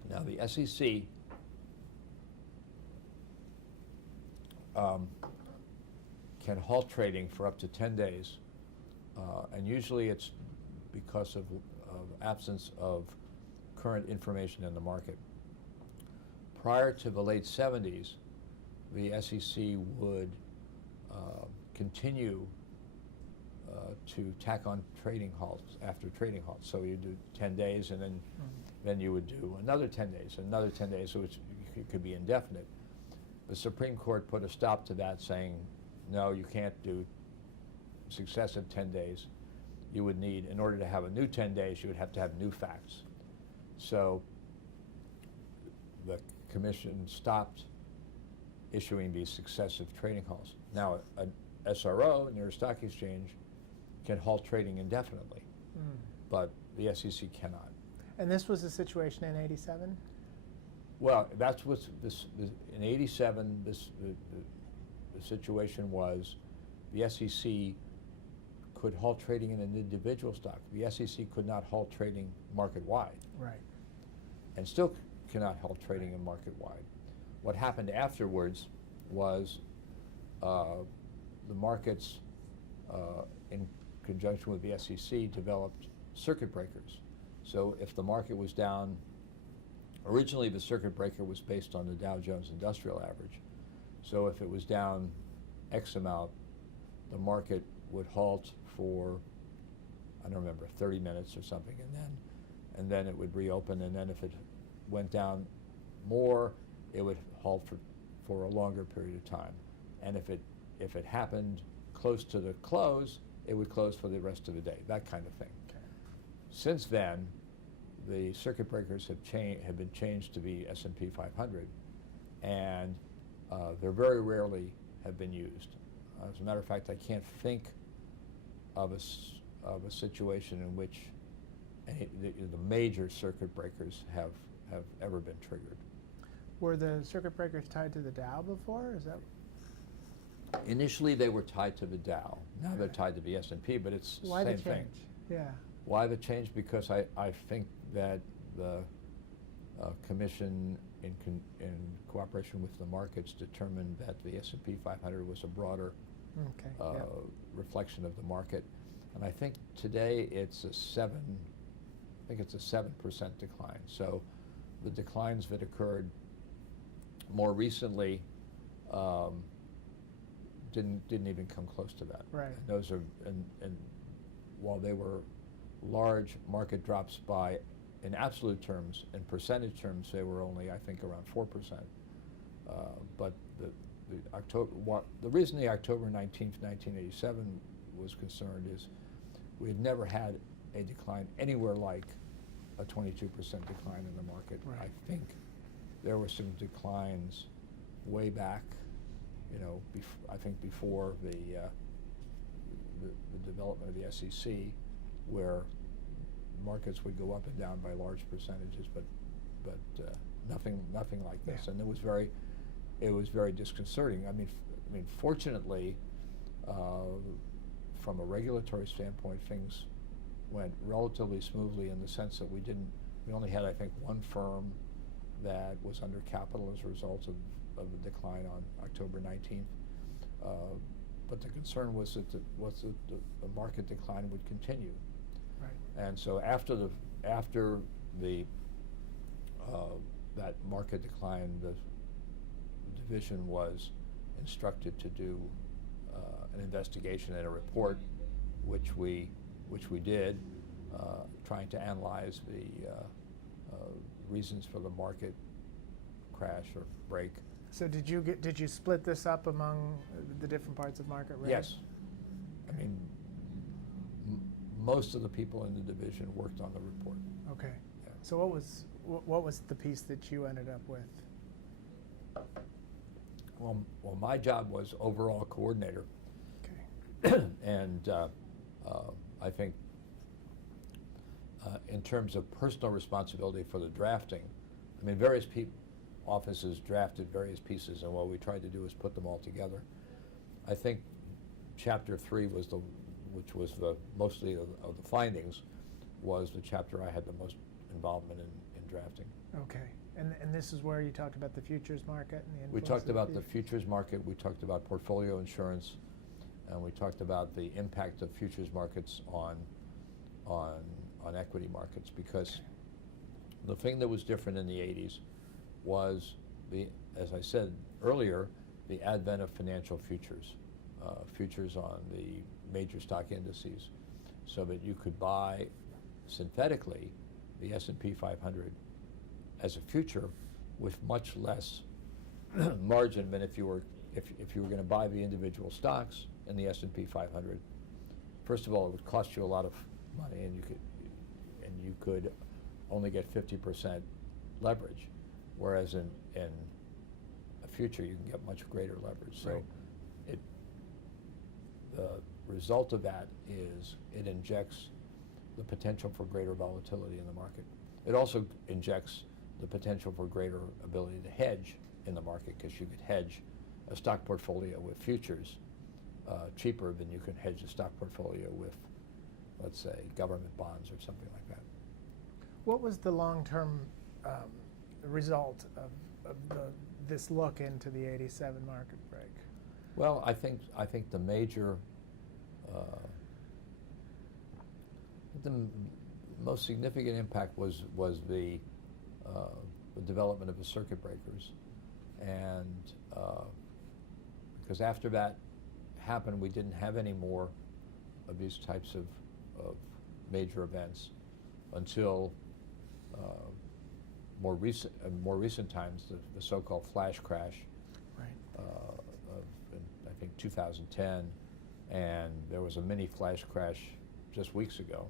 Now the SEC can halt trading for up to 10 days, and usually it's because of absence of current information in the market. Prior to the late 70s, the SEC would continue to tack on trading halts after trading halts. So you do 10 days, and then you would do another 10 days, another 10 days, so it could be indefinite. The Supreme Court put a stop to that, saying, no, you can't do successive 10 days. You would need, in order to have a new 10 days, you would have to have new facts. So the Commission stopped issuing these successive trading halts. Now, an SRO, New York Stock Exchange, can halt trading indefinitely, but the SEC cannot. And this was the situation in 87? Well, that's what's in 87, the situation was the SEC could halt trading in an individual stock. The SEC could not halt trading market-wide. Right. And still cannot halt trading in market-wide. What happened afterwards was the markets, in conjunction with the SEC, developed circuit breakers. So if the market was down, originally the circuit breaker was based on the Dow Jones Industrial Average. So if it was down X amount, the market would halt for, I don't remember, 30 minutes or something, and then it would reopen, and then if it went down more, it would halt for a longer period of time. And if it happened close to the close, it would close for the rest of the day, that kind of thing. Okay. Since then, the circuit breakers have been changed to be S&P 500, and They very rarely have been used. As a matter of fact, I can't think of a situation in which the major circuit breakers have ever been triggered. Were the circuit breakers tied to the Dow before? Is that Initially, they were tied to the Dow. Now they're tied to the S&P, but it's the why same the thing. change? Yeah. Why the change? Because I think that the Commission, in cooperation with the markets, determined that the S&P 500 was a broader Okay. Yeah. reflection of the market, and I think today it's a 7% decline. So the declines that occurred more recently didn't even come close to that. Right. And those are and while they were large market drops by, in absolute terms, in percentage terms, they were only, I think, around 4%. But the reason the October 19th, 1987 was concerned is we had never had a decline anywhere like a 22% decline in the market. Right. I think there were some declines way back, I think before the development of the SEC, where markets would go up and down by large percentages, but nothing like this. Yeah. And it was very disconcerting. I mean, fortunately, from a regulatory standpoint, things went relatively smoothly in the sense that we only had, I think, one firm that was under capital as a result of the decline on October 19th. But the concern was that the market decline would continue. Right. And so after that market decline, the division was instructed to do an investigation and a report, which we did, trying to analyze the reasons for the market crash or break. So did you split this up among the different parts of market risk? Yes. I mean, most of the people in the division worked on the report. Okay. Yeah. So what was the piece that you ended up with? Well, my job was overall coordinator, Okay. and I think in terms of personal responsibility for the drafting, I mean, various offices drafted various pieces, and what we tried to do is put them all together. I think Chapter 3 was which was mostly of the findings, was the chapter I had the most involvement in drafting. Okay. And this is where you talked about the futures market and the influence We talked of about the futures market, we talked about portfolio insurance, and we talked about the impact of futures markets on equity markets, because the thing that was different in the 80s was, as I said earlier, the advent of financial futures, futures on the major stock indices, so that you could buy synthetically the S&P 500 as a future with much less margin than if you were going to buy the individual stocks in the S&P 500. First of all, it would cost you a lot of money, and you could only get 50% leverage, whereas in a future you can get much greater leverage. So Right. The result of that is it injects the potential for greater volatility in the market. It also injects the potential for greater ability to hedge in the market, because you could hedge a stock portfolio with futures cheaper than you can hedge a stock portfolio with, let's say, government bonds or something like that. What was the long-term result of this look into the 87 market break? Well, I think the major, the most significant impact was the development of the circuit breakers, and because after that happened, we didn't have any more of these types of major events until more recent times, the so-called flash crash. Right. I think 2010, and there was a mini flash crash just weeks ago.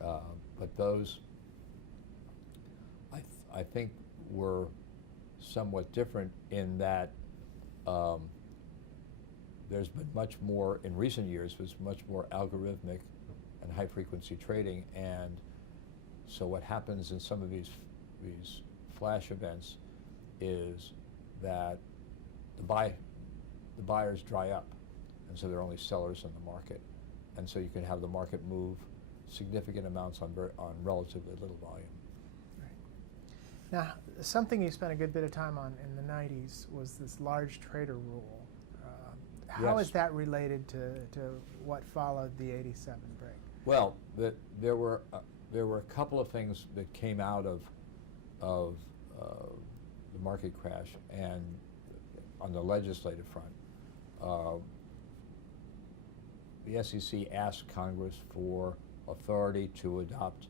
But those, I think, were somewhat different in that there's been much more, in recent years, was much more algorithmic and high-frequency trading, and so what happens in some of these flash events is that the buyers dry up, and so there are only sellers in the market, and so you can have the market move significant amounts on relatively little volume. Right. Now, something you spent a good bit of time on in the 90s was this large trader rule. How Yes. is that related to what followed the '87 break? Well, there were a couple of things that came out of the market crash, and on the legislative front, the SEC asked Congress for authority to adopt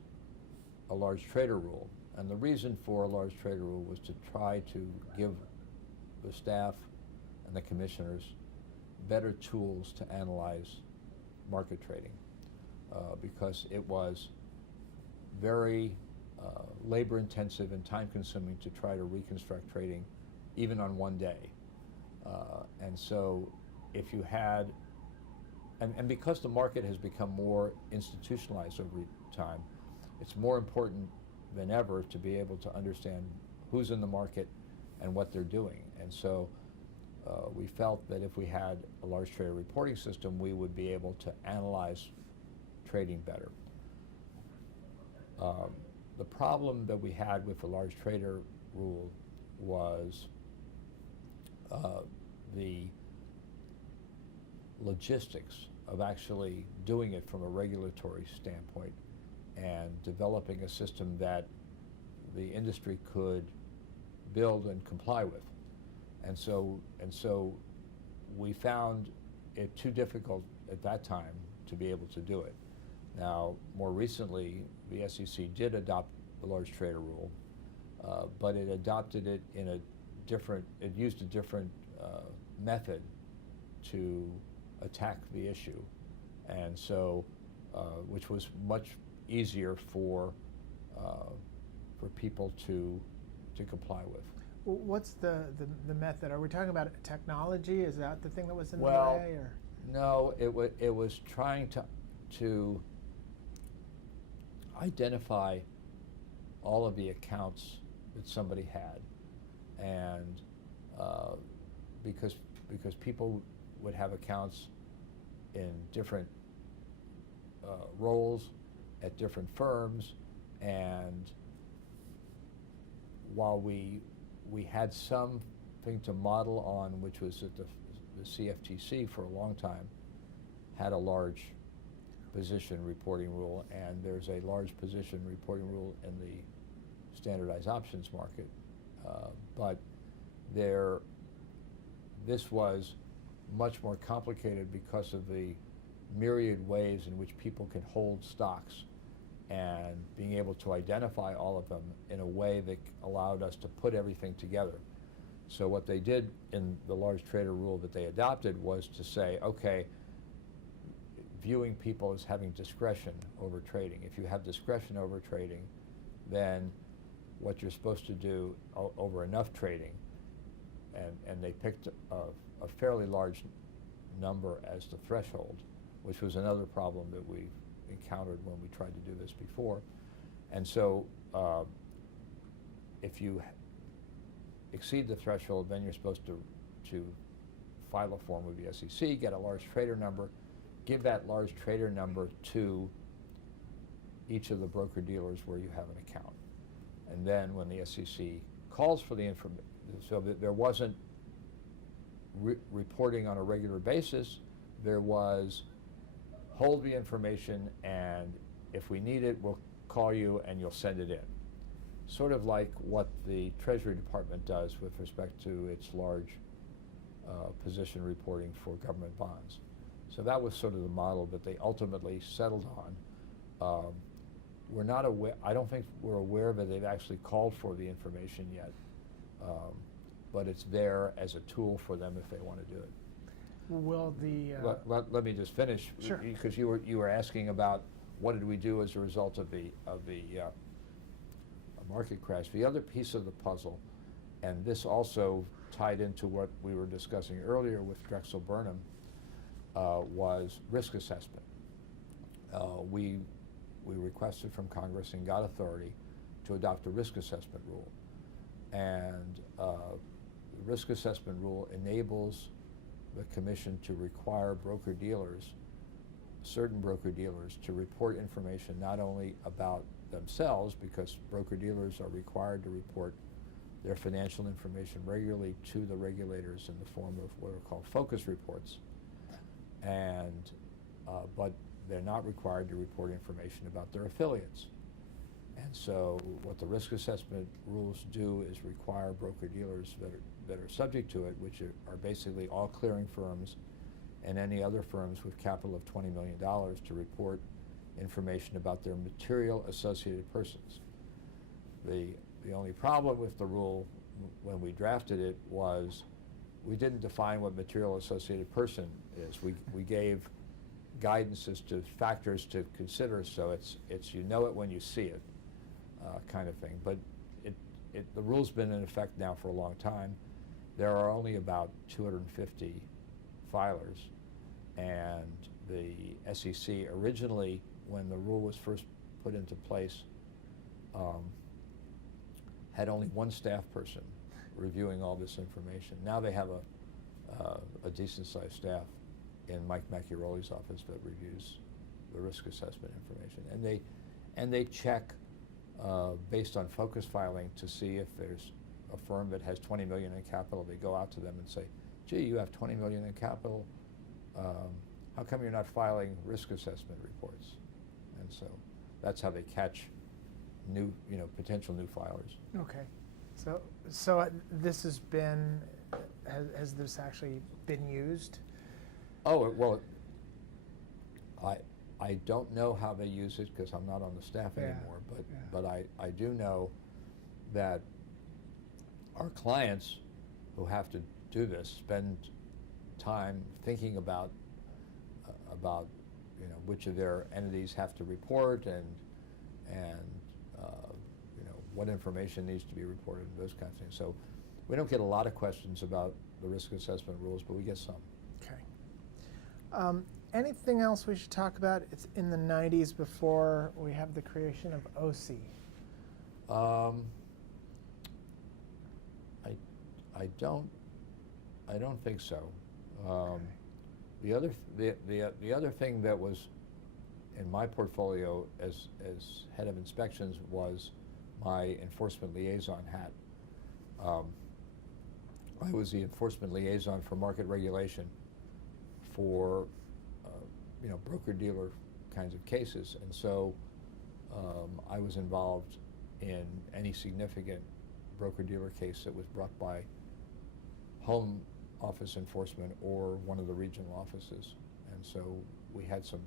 a large trader rule, and the reason for a large trader rule was to try to give the staff and the commissioners better tools to analyze market trading, because it was very labor intensive and time consuming to try to reconstruct trading even on one day. And so if you had, and because the market has become more institutionalized over time, it's more important than ever to be able to understand who's in the market and what they're doing. And so we felt that if we had a large trader reporting system, we would be able to analyze trading better. The problem that we had with the large trader rule was the logistics of actually doing it from a regulatory standpoint and developing a system that the industry could build and comply with. And so we found it too difficult at that time to be able to do it. Now, more recently, the SEC did adopt the large trader rule, but it adopted it in a different, it used a different method to attack the issue. And so, which was much easier for people to comply with. What's the method? Are we talking about technology? Is that the thing that was in the Well, way? Or? no, it was trying to identify all of the accounts that somebody had, and because people would have accounts in different roles at different firms, and while we had something to model on, which was that the CFTC for a long time had a large position reporting rule, and there's a large position reporting rule in the standardized options market, but this was much more complicated because of the myriad ways in which people can hold stocks, and being able to identify all of them in a way that allowed us to put everything together. So what they did in the large trader rule that they adopted was to say, okay, viewing people as having discretion over trading. If you have discretion over trading, then what you're supposed to do over enough trading, and they picked a fairly large number as the threshold, which was another problem that we encountered when we tried to do this before. And so if you exceed the threshold, then you're supposed to file a form with the SEC, get a large trader number, give that large trader number to each of the broker-dealers where you have an account. And then when the SEC calls for the information, so that there wasn't reporting on a regular basis, there was hold the information, and if we need it, we'll call you and you'll send it in. Sort of like what the Treasury Department does with respect to its large position reporting for government bonds. So that was sort of the model that they ultimately settled on. We're not aware, I don't think we're aware that they've actually called for the information yet, but it's there as a tool for them if they want to do it. Will the let me just finish, Sure. because you were asking about what did we do as a result of the market crash. The other piece of the puzzle, and this also tied into what we were discussing earlier with Drexel Burnham, was risk assessment. We requested from Congress and got authority to adopt a risk assessment rule. And the risk assessment rule enables the Commission to require broker-dealers, certain broker-dealers, to report information not only about themselves, because broker-dealers are required to report their financial information regularly to the regulators in the form of what are called focus reports, and but they're not required to report information about their affiliates. And so what the risk assessment rules do is require broker-dealers that are subject to it, which are basically all clearing firms and any other firms with capital of $20 million, to report information about their material associated persons. The only problem with the rule when we drafted it was we didn't define what material associated person is. We gave guidance as to factors to consider, so it's you know it when you see it, kind of thing. But the rule's been in effect now for a long time. There are only about 250 filers, and the SEC originally, when the rule was first put into place, had only one staff person reviewing all this information. Now they have a decent-sized staff in Mike Macchiaroli's office that reviews the risk assessment information, and they check based on focus filing to see if there's a firm that has 20 million in capital. They go out to them and say, "Gee, you have 20 million in capital. How come you're not filing risk assessment reports?" And so that's how they catch new, potential new filers. Okay. So this has been, has this actually been used? Oh, well, I don't know how they use it because I'm not on the staff anymore, but I do know that our clients who have to do this spend time thinking about which of their entities have to report and what information needs to be reported and those kinds of things. So we don't get a lot of questions about the risk assessment rules, but we get some. Okay. Anything else we should talk about? It's in the 90s before we have the creation of OC. I don't think so. Okay. The other thing that was in my portfolio as head of inspections was my enforcement liaison hat. I was the enforcement liaison for market regulation for broker-dealer kinds of cases, and so I was involved in any significant broker-dealer case that was brought by home office enforcement or one of the regional offices. And so we had some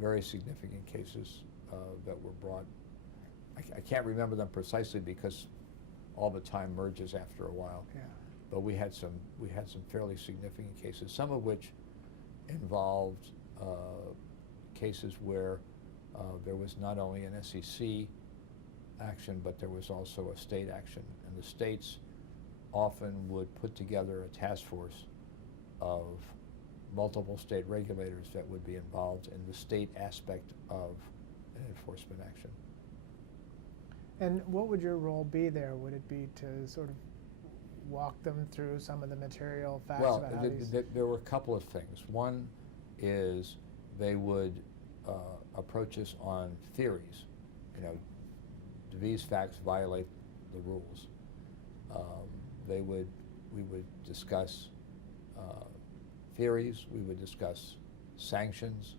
very significant cases that were brought. I can't remember them precisely because all the time merges after a while. Yeah. But we had some fairly significant cases, some of which involved cases where there was not only an SEC action, but there was also a state action. And the states often would put together a task force of multiple state regulators that would be involved in the state aspect of an enforcement action. And what would your role be there? Would it be to sort of walk them through some of the material facts about how these... There were a couple of things. One is they would approach us on theories. Do these facts violate the rules? We would discuss theories. We would discuss sanctions.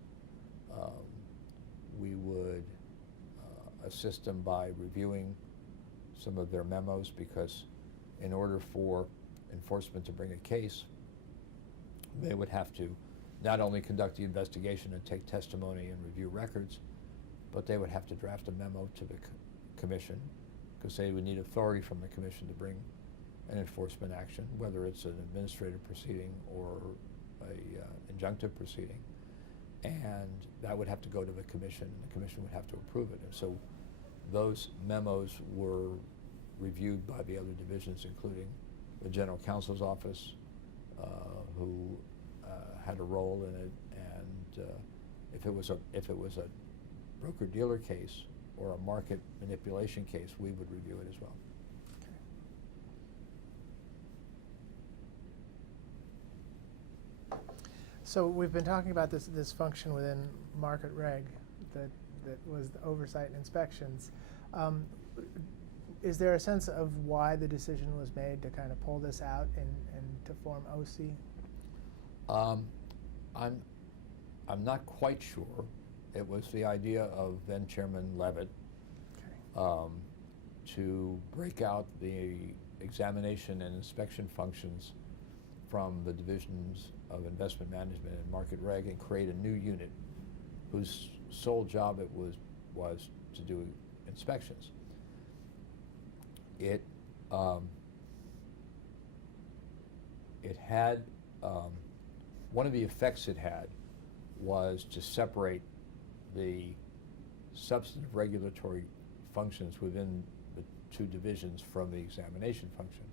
We would assist them by reviewing some of their memos, because in order for enforcement to bring a case, they would have to not only conduct the investigation and take testimony and review records, but they would have to draft a memo to the commission, because they would need authority from the commission to bring an enforcement action, whether it's an administrative proceeding or a injunctive proceeding. And that would have to go to the commission, and the commission would have to approve it. And so those memos were reviewed by the other divisions, including the general counsel's office, who had a role in it, and if it was a broker-dealer case or a market manipulation case, we would review it as well. So we've been talking about this function within market reg that was the oversight and inspections. Is there a sense of why the decision was made to kind of pull this out and to form OC? I'm not quite sure. It was the idea of then Chairman Levitt to break out the examination and inspection functions from the divisions of investment management and market reg and create a new unit whose sole job it was to do inspections. It had one of the effects it had was to separate the substantive regulatory functions within the two divisions from the examination function,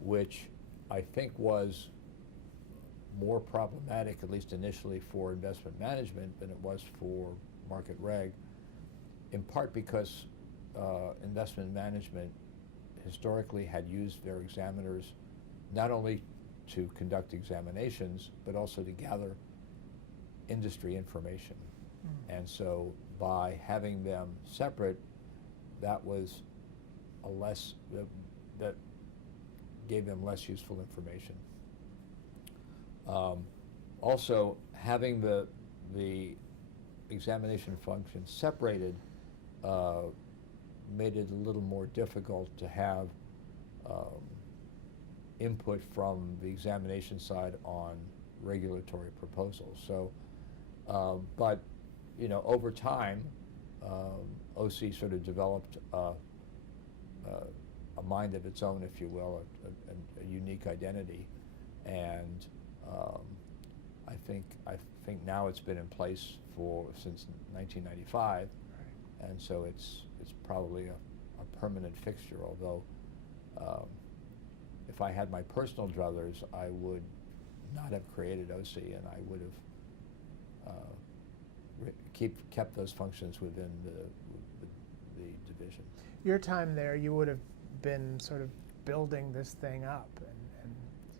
which I think was more problematic, at least initially, for investment management than it was for market reg, in part because investment management historically had used their examiners not only to conduct examinations, but also to gather industry information. And so by having them separate, that was a that gave them less useful information. Also, having the examination function separated made it a little more difficult to have input from the examination side on regulatory proposals. So, but over time, OC sort of developed a mind of its own, if you will, a unique identity, and I think now it's been in place since 1995, and so it's probably a permanent fixture. Although, if I had my personal druthers, I would not have created OC, and I would have kept those functions within the division. Your time there, you would have been sort of building this thing up and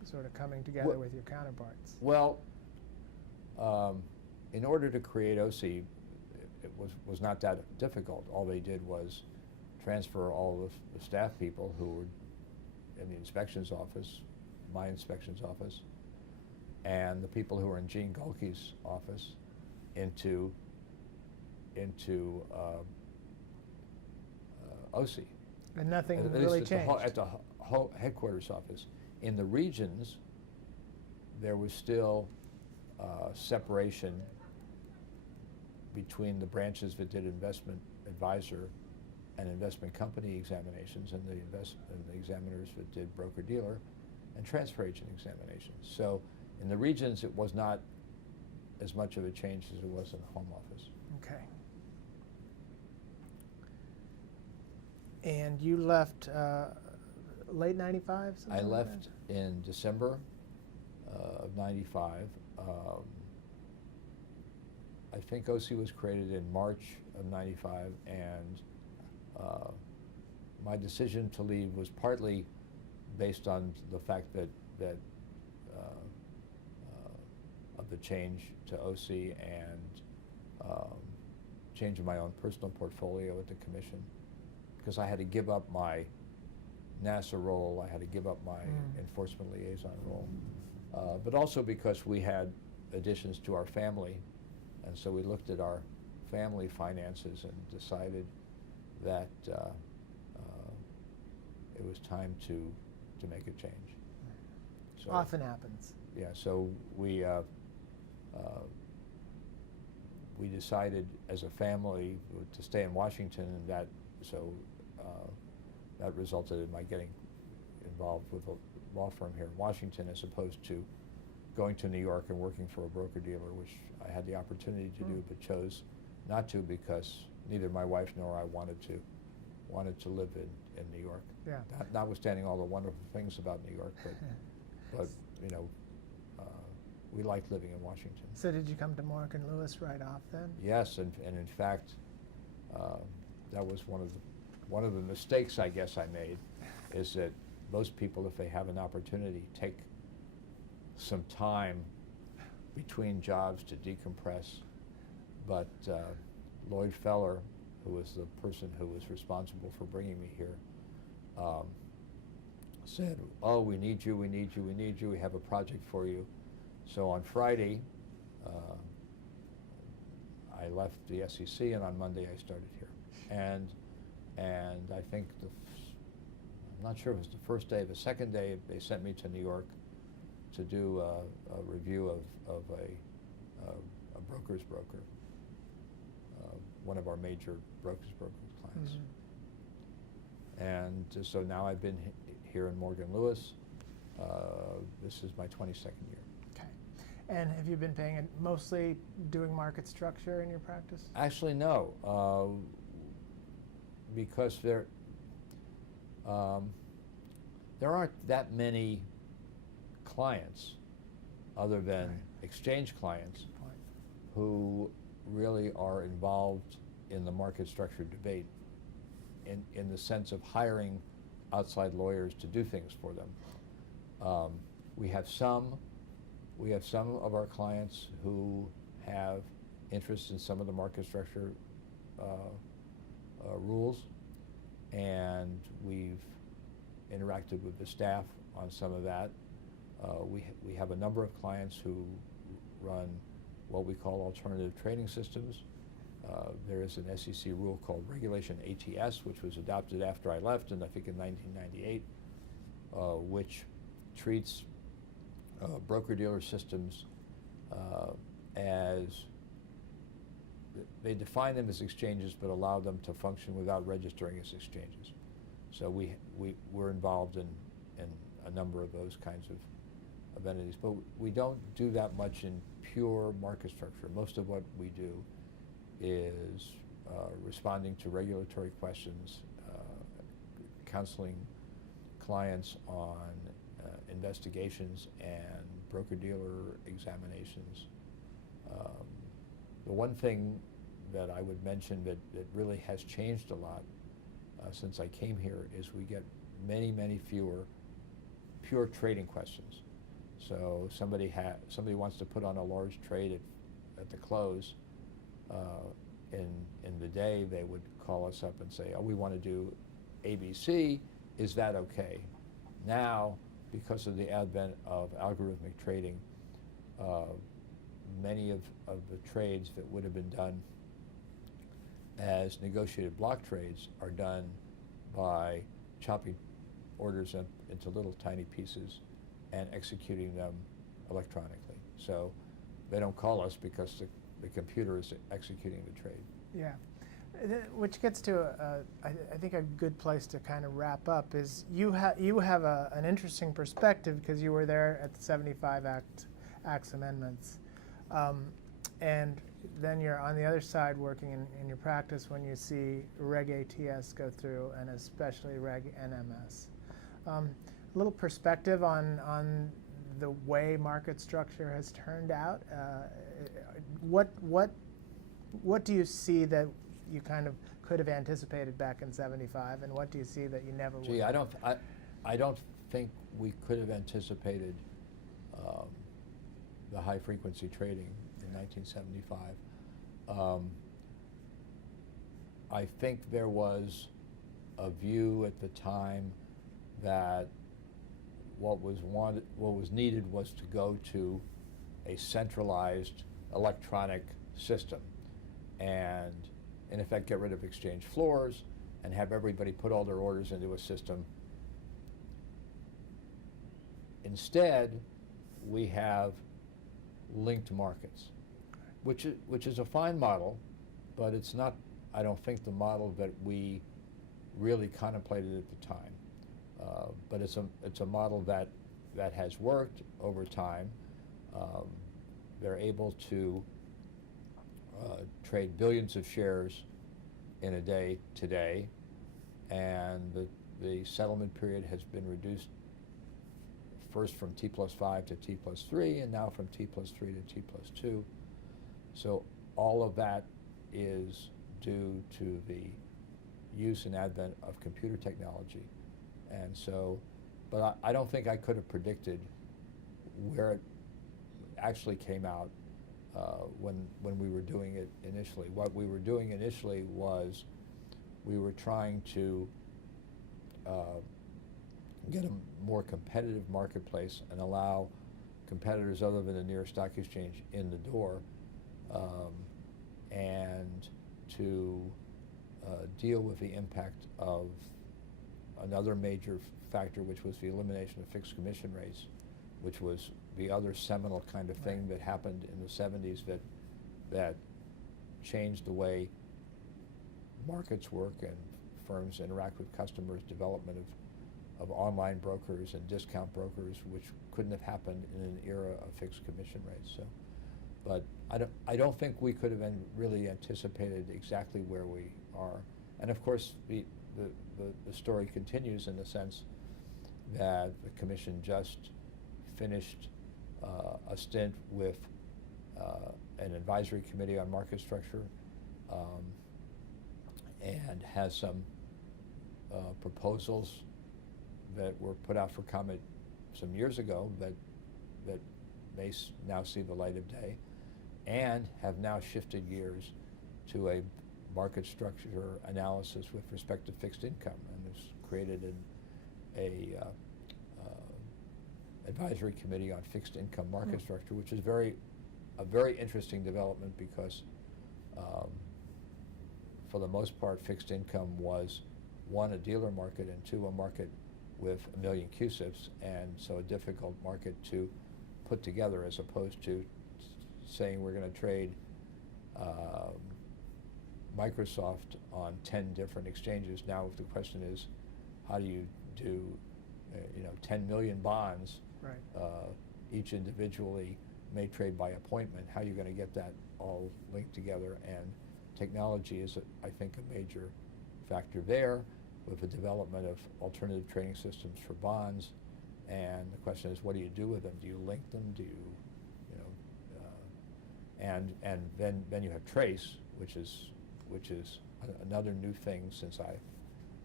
sort of coming together with your counterparts. Well, in order to create OC, it was not that difficult. All they did was transfer all the staff people who were in the inspections office, my inspections office, and the people who were in Gene Golke's office into OC. And nothing At really least changed. at the headquarters office. In the regions, there was still separation between the branches that did investment advisor and investment company examinations and the examiners that did broker-dealer and transfer agent examinations. So in the regions, it was not as much of a change as it was in the home office. Okay. And you left late 95? I left in December of 95. I think OC was created in March of 95, and my decision to leave was partly based on the fact that of the change to OC and change in my own personal portfolio at the commission, because I had to give up my NASA role, I had to give up my enforcement liaison role, but also because we had additions to our family, and so we looked at our family finances and decided that it was time to make a change. So, often happens. Yeah, so we decided as a family to stay in Washington, and that resulted in my getting involved with a law firm here in Washington, as opposed to going to New York and working for a broker-dealer, which I had the opportunity to do, but chose not to because neither my wife nor I wanted to wanted to live in New York. Yeah. Notwithstanding all the wonderful things about New York, but you know, we like living in Washington. So did you come to Morgan Lewis right off then? Yes, and in fact, that was one of the mistakes I guess I made, is that most people, if they have an opportunity, take some time between jobs to decompress. But Lloyd Feller, who was the person who was responsible for bringing me here, said, "Oh, we need you, we need you, we need you. We have a project for you." So on Friday, I left the SEC, and on Monday I started here. And I think I'm not sure if it was the first day, the second day they sent me to New York to do a review of a broker's broker, one of our major broker's clients. Mm-hmm. And so now I've been here in Morgan Lewis. This is my 22nd year. Okay. And have you been mostly doing market structure in your practice? Actually, no, because there aren't that many clients, other than Right. exchange clients, Good point. who really are involved in the market structure debate in the sense of hiring outside lawyers to do things for them. We have some of our clients who have interest in some of the market structure rules, and we've interacted with the staff on some of that. We have a number of clients who run what we call alternative trading systems. There is an SEC rule called Regulation ATS, which was adopted after I left, and I think in 1998, which treats broker-dealer systems as, they define them as exchanges but allow them to function without registering as exchanges. So we're involved in a number of those kinds of entities, but we don't do that much in pure market structure. Most of what we do is responding to regulatory questions, counseling clients on investigations and broker-dealer examinations. The one thing that I would mention that really has changed a lot since I came here is we get many, many fewer pure trading questions. So somebody wants to put on a large trade at the close. In the day, they would call us up and say, "Oh, we want to do ABC. Is that okay?" Now, because of the advent of algorithmic trading, many of the trades that would have been done as negotiated block trades are done by chopping orders into little tiny pieces and executing them electronically. So they don't call us because the computer is executing the trade. Yeah. Which gets to, I think, a good place to kind of wrap up is you have an interesting perspective because you were there at the 75 Acts amendments. And then you're on the other side working in your practice when you see Reg ATS go through, and especially Reg NMS. A little perspective on the way market structure has turned out. What do you see that you kind of could have anticipated back in '75, and what do you see that you never would? Gee, I don't think we could have anticipated the high frequency trading in 1975. I think there was a view at the time that what was needed was to go to a centralized electronic system and in effect get rid of exchange floors and have everybody put all their orders into a system. Instead, we have linked markets, which is a fine model, but it's not, I don't think, the model that we really contemplated at the time. But it's a model that has worked over time. They're able to trade billions of shares in a day today, and the settlement period has been reduced first from T+5 to T+3, and now from T+3 to T+2. So all of that is due to the use and advent of computer technology. And so, but I don't think I could have predicted where it actually came out when we were doing it initially. What we were doing initially was we were trying to get a more competitive marketplace and allow competitors other than the New York Stock Exchange in the door, and to deal with the impact of another major factor, which was the elimination of fixed commission rates, which was the other seminal kind of thing that happened in the 70s that changed the way markets work and firms interact with customers, development of online brokers and discount brokers, which couldn't have happened in an era of fixed commission rates. So, but I don't think we could have really anticipated exactly where we are. And of course, the story continues in the sense that the Commission just finished a stint with an advisory committee on market structure, and has some proposals that were put out for comment some years ago that may now see the light of day, and have now shifted gears to a market structure analysis with respect to fixed income, and has created an advisory committee on fixed income market structure, which is a very interesting development because for the most part fixed income was, one, a dealer market, and two, a market with 1 million CUSIPs, and so a difficult market to put together, as opposed to saying we're going to trade Microsoft on 10 different exchanges. Now the question is, how do you do 10 million bonds, each individually may trade by appointment? How are you going to get that all linked together? And technology is, I think, a major factor there, with the development of alternative trading systems for bonds. And the question is, what do you do with them? Do you link them? Do you, and then you have Trace, which is another new thing since I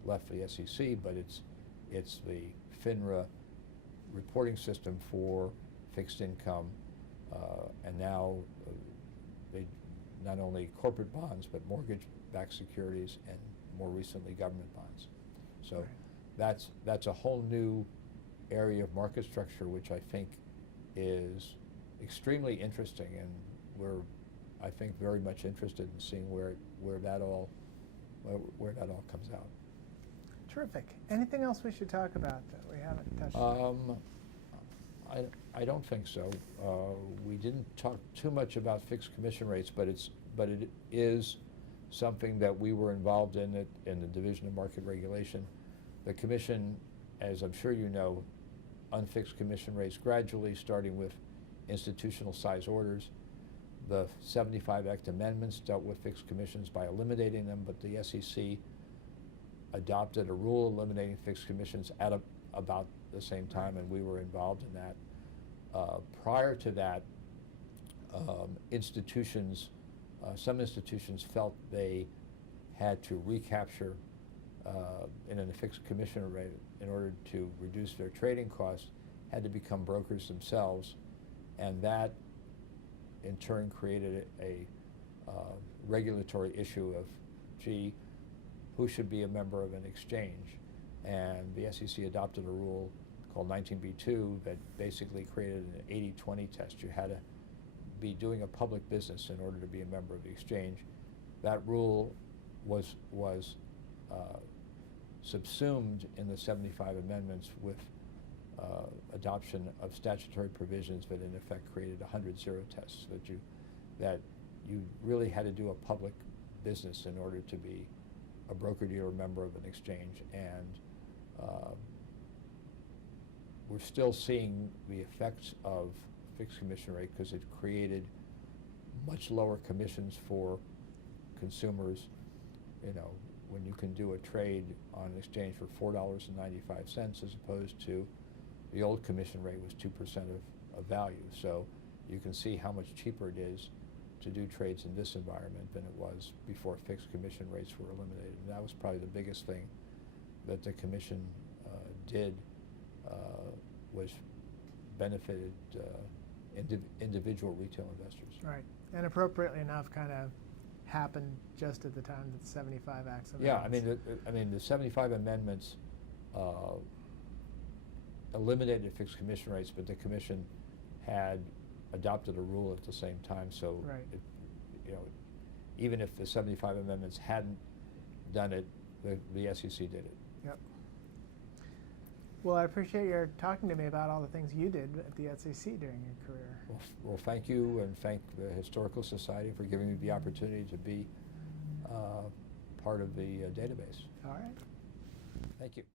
left the SEC, but it's the FINRA reporting system for fixed income, and now they not only corporate bonds but mortgage-backed securities, and more recently government bonds. So that's a whole new area of market structure, which I think is extremely interesting, and we're, I think, very much interested in seeing where that all comes out. Terrific. Anything else we should talk about that we haven't touched on? I don't think so. We didn't talk too much about fixed commission rates, but it is something that we were involved in the Division of Market Regulation. The Commission, as I'm sure you know, unfixed commission rates gradually, starting with institutional size orders. The 75 Act amendments dealt with fixed commissions by eliminating them, but the SEC adopted a rule eliminating fixed commissions at about the same time, and we were involved in that. Prior to that, some institutions felt they had to recapture in a fixed commission rate in order to reduce their trading costs, had to become brokers themselves, and that in turn created a regulatory issue of, gee, who should be a member of an exchange? And the SEC adopted a rule called 19b2 that basically created an 80-20 test. You had to be doing a public business in order to be a member of the exchange. That rule was subsumed in the 75 amendments with adoption of statutory provisions that in effect created 100 zero tests, that you really had to do a public business in order to be a broker-dealer member of an exchange. And we're still seeing the effects of fixed commission rate, because it created much lower commissions for consumers, when you can do a trade on an exchange for $4.95 as opposed to the old commission rate was 2% of value. So you can see how much cheaper it is to do trades in this environment than it was before fixed commission rates were eliminated. And that was probably the biggest thing that the commission did, was benefited individual retail investors. Right. And appropriately enough, kind of happened just at the time that the 75 Acts Yeah, amendments. I mean the 75 amendments eliminated fixed commission rates, but the commission had adopted a rule at the same time. So, right. Even if the 75 amendments hadn't done it, the SEC did it. Yep. Well, I appreciate your talking to me about all the things you did at the SEC during your career. Well, thank you, and thank the Historical Society for giving me the opportunity to be part of the database. All right. Thank you.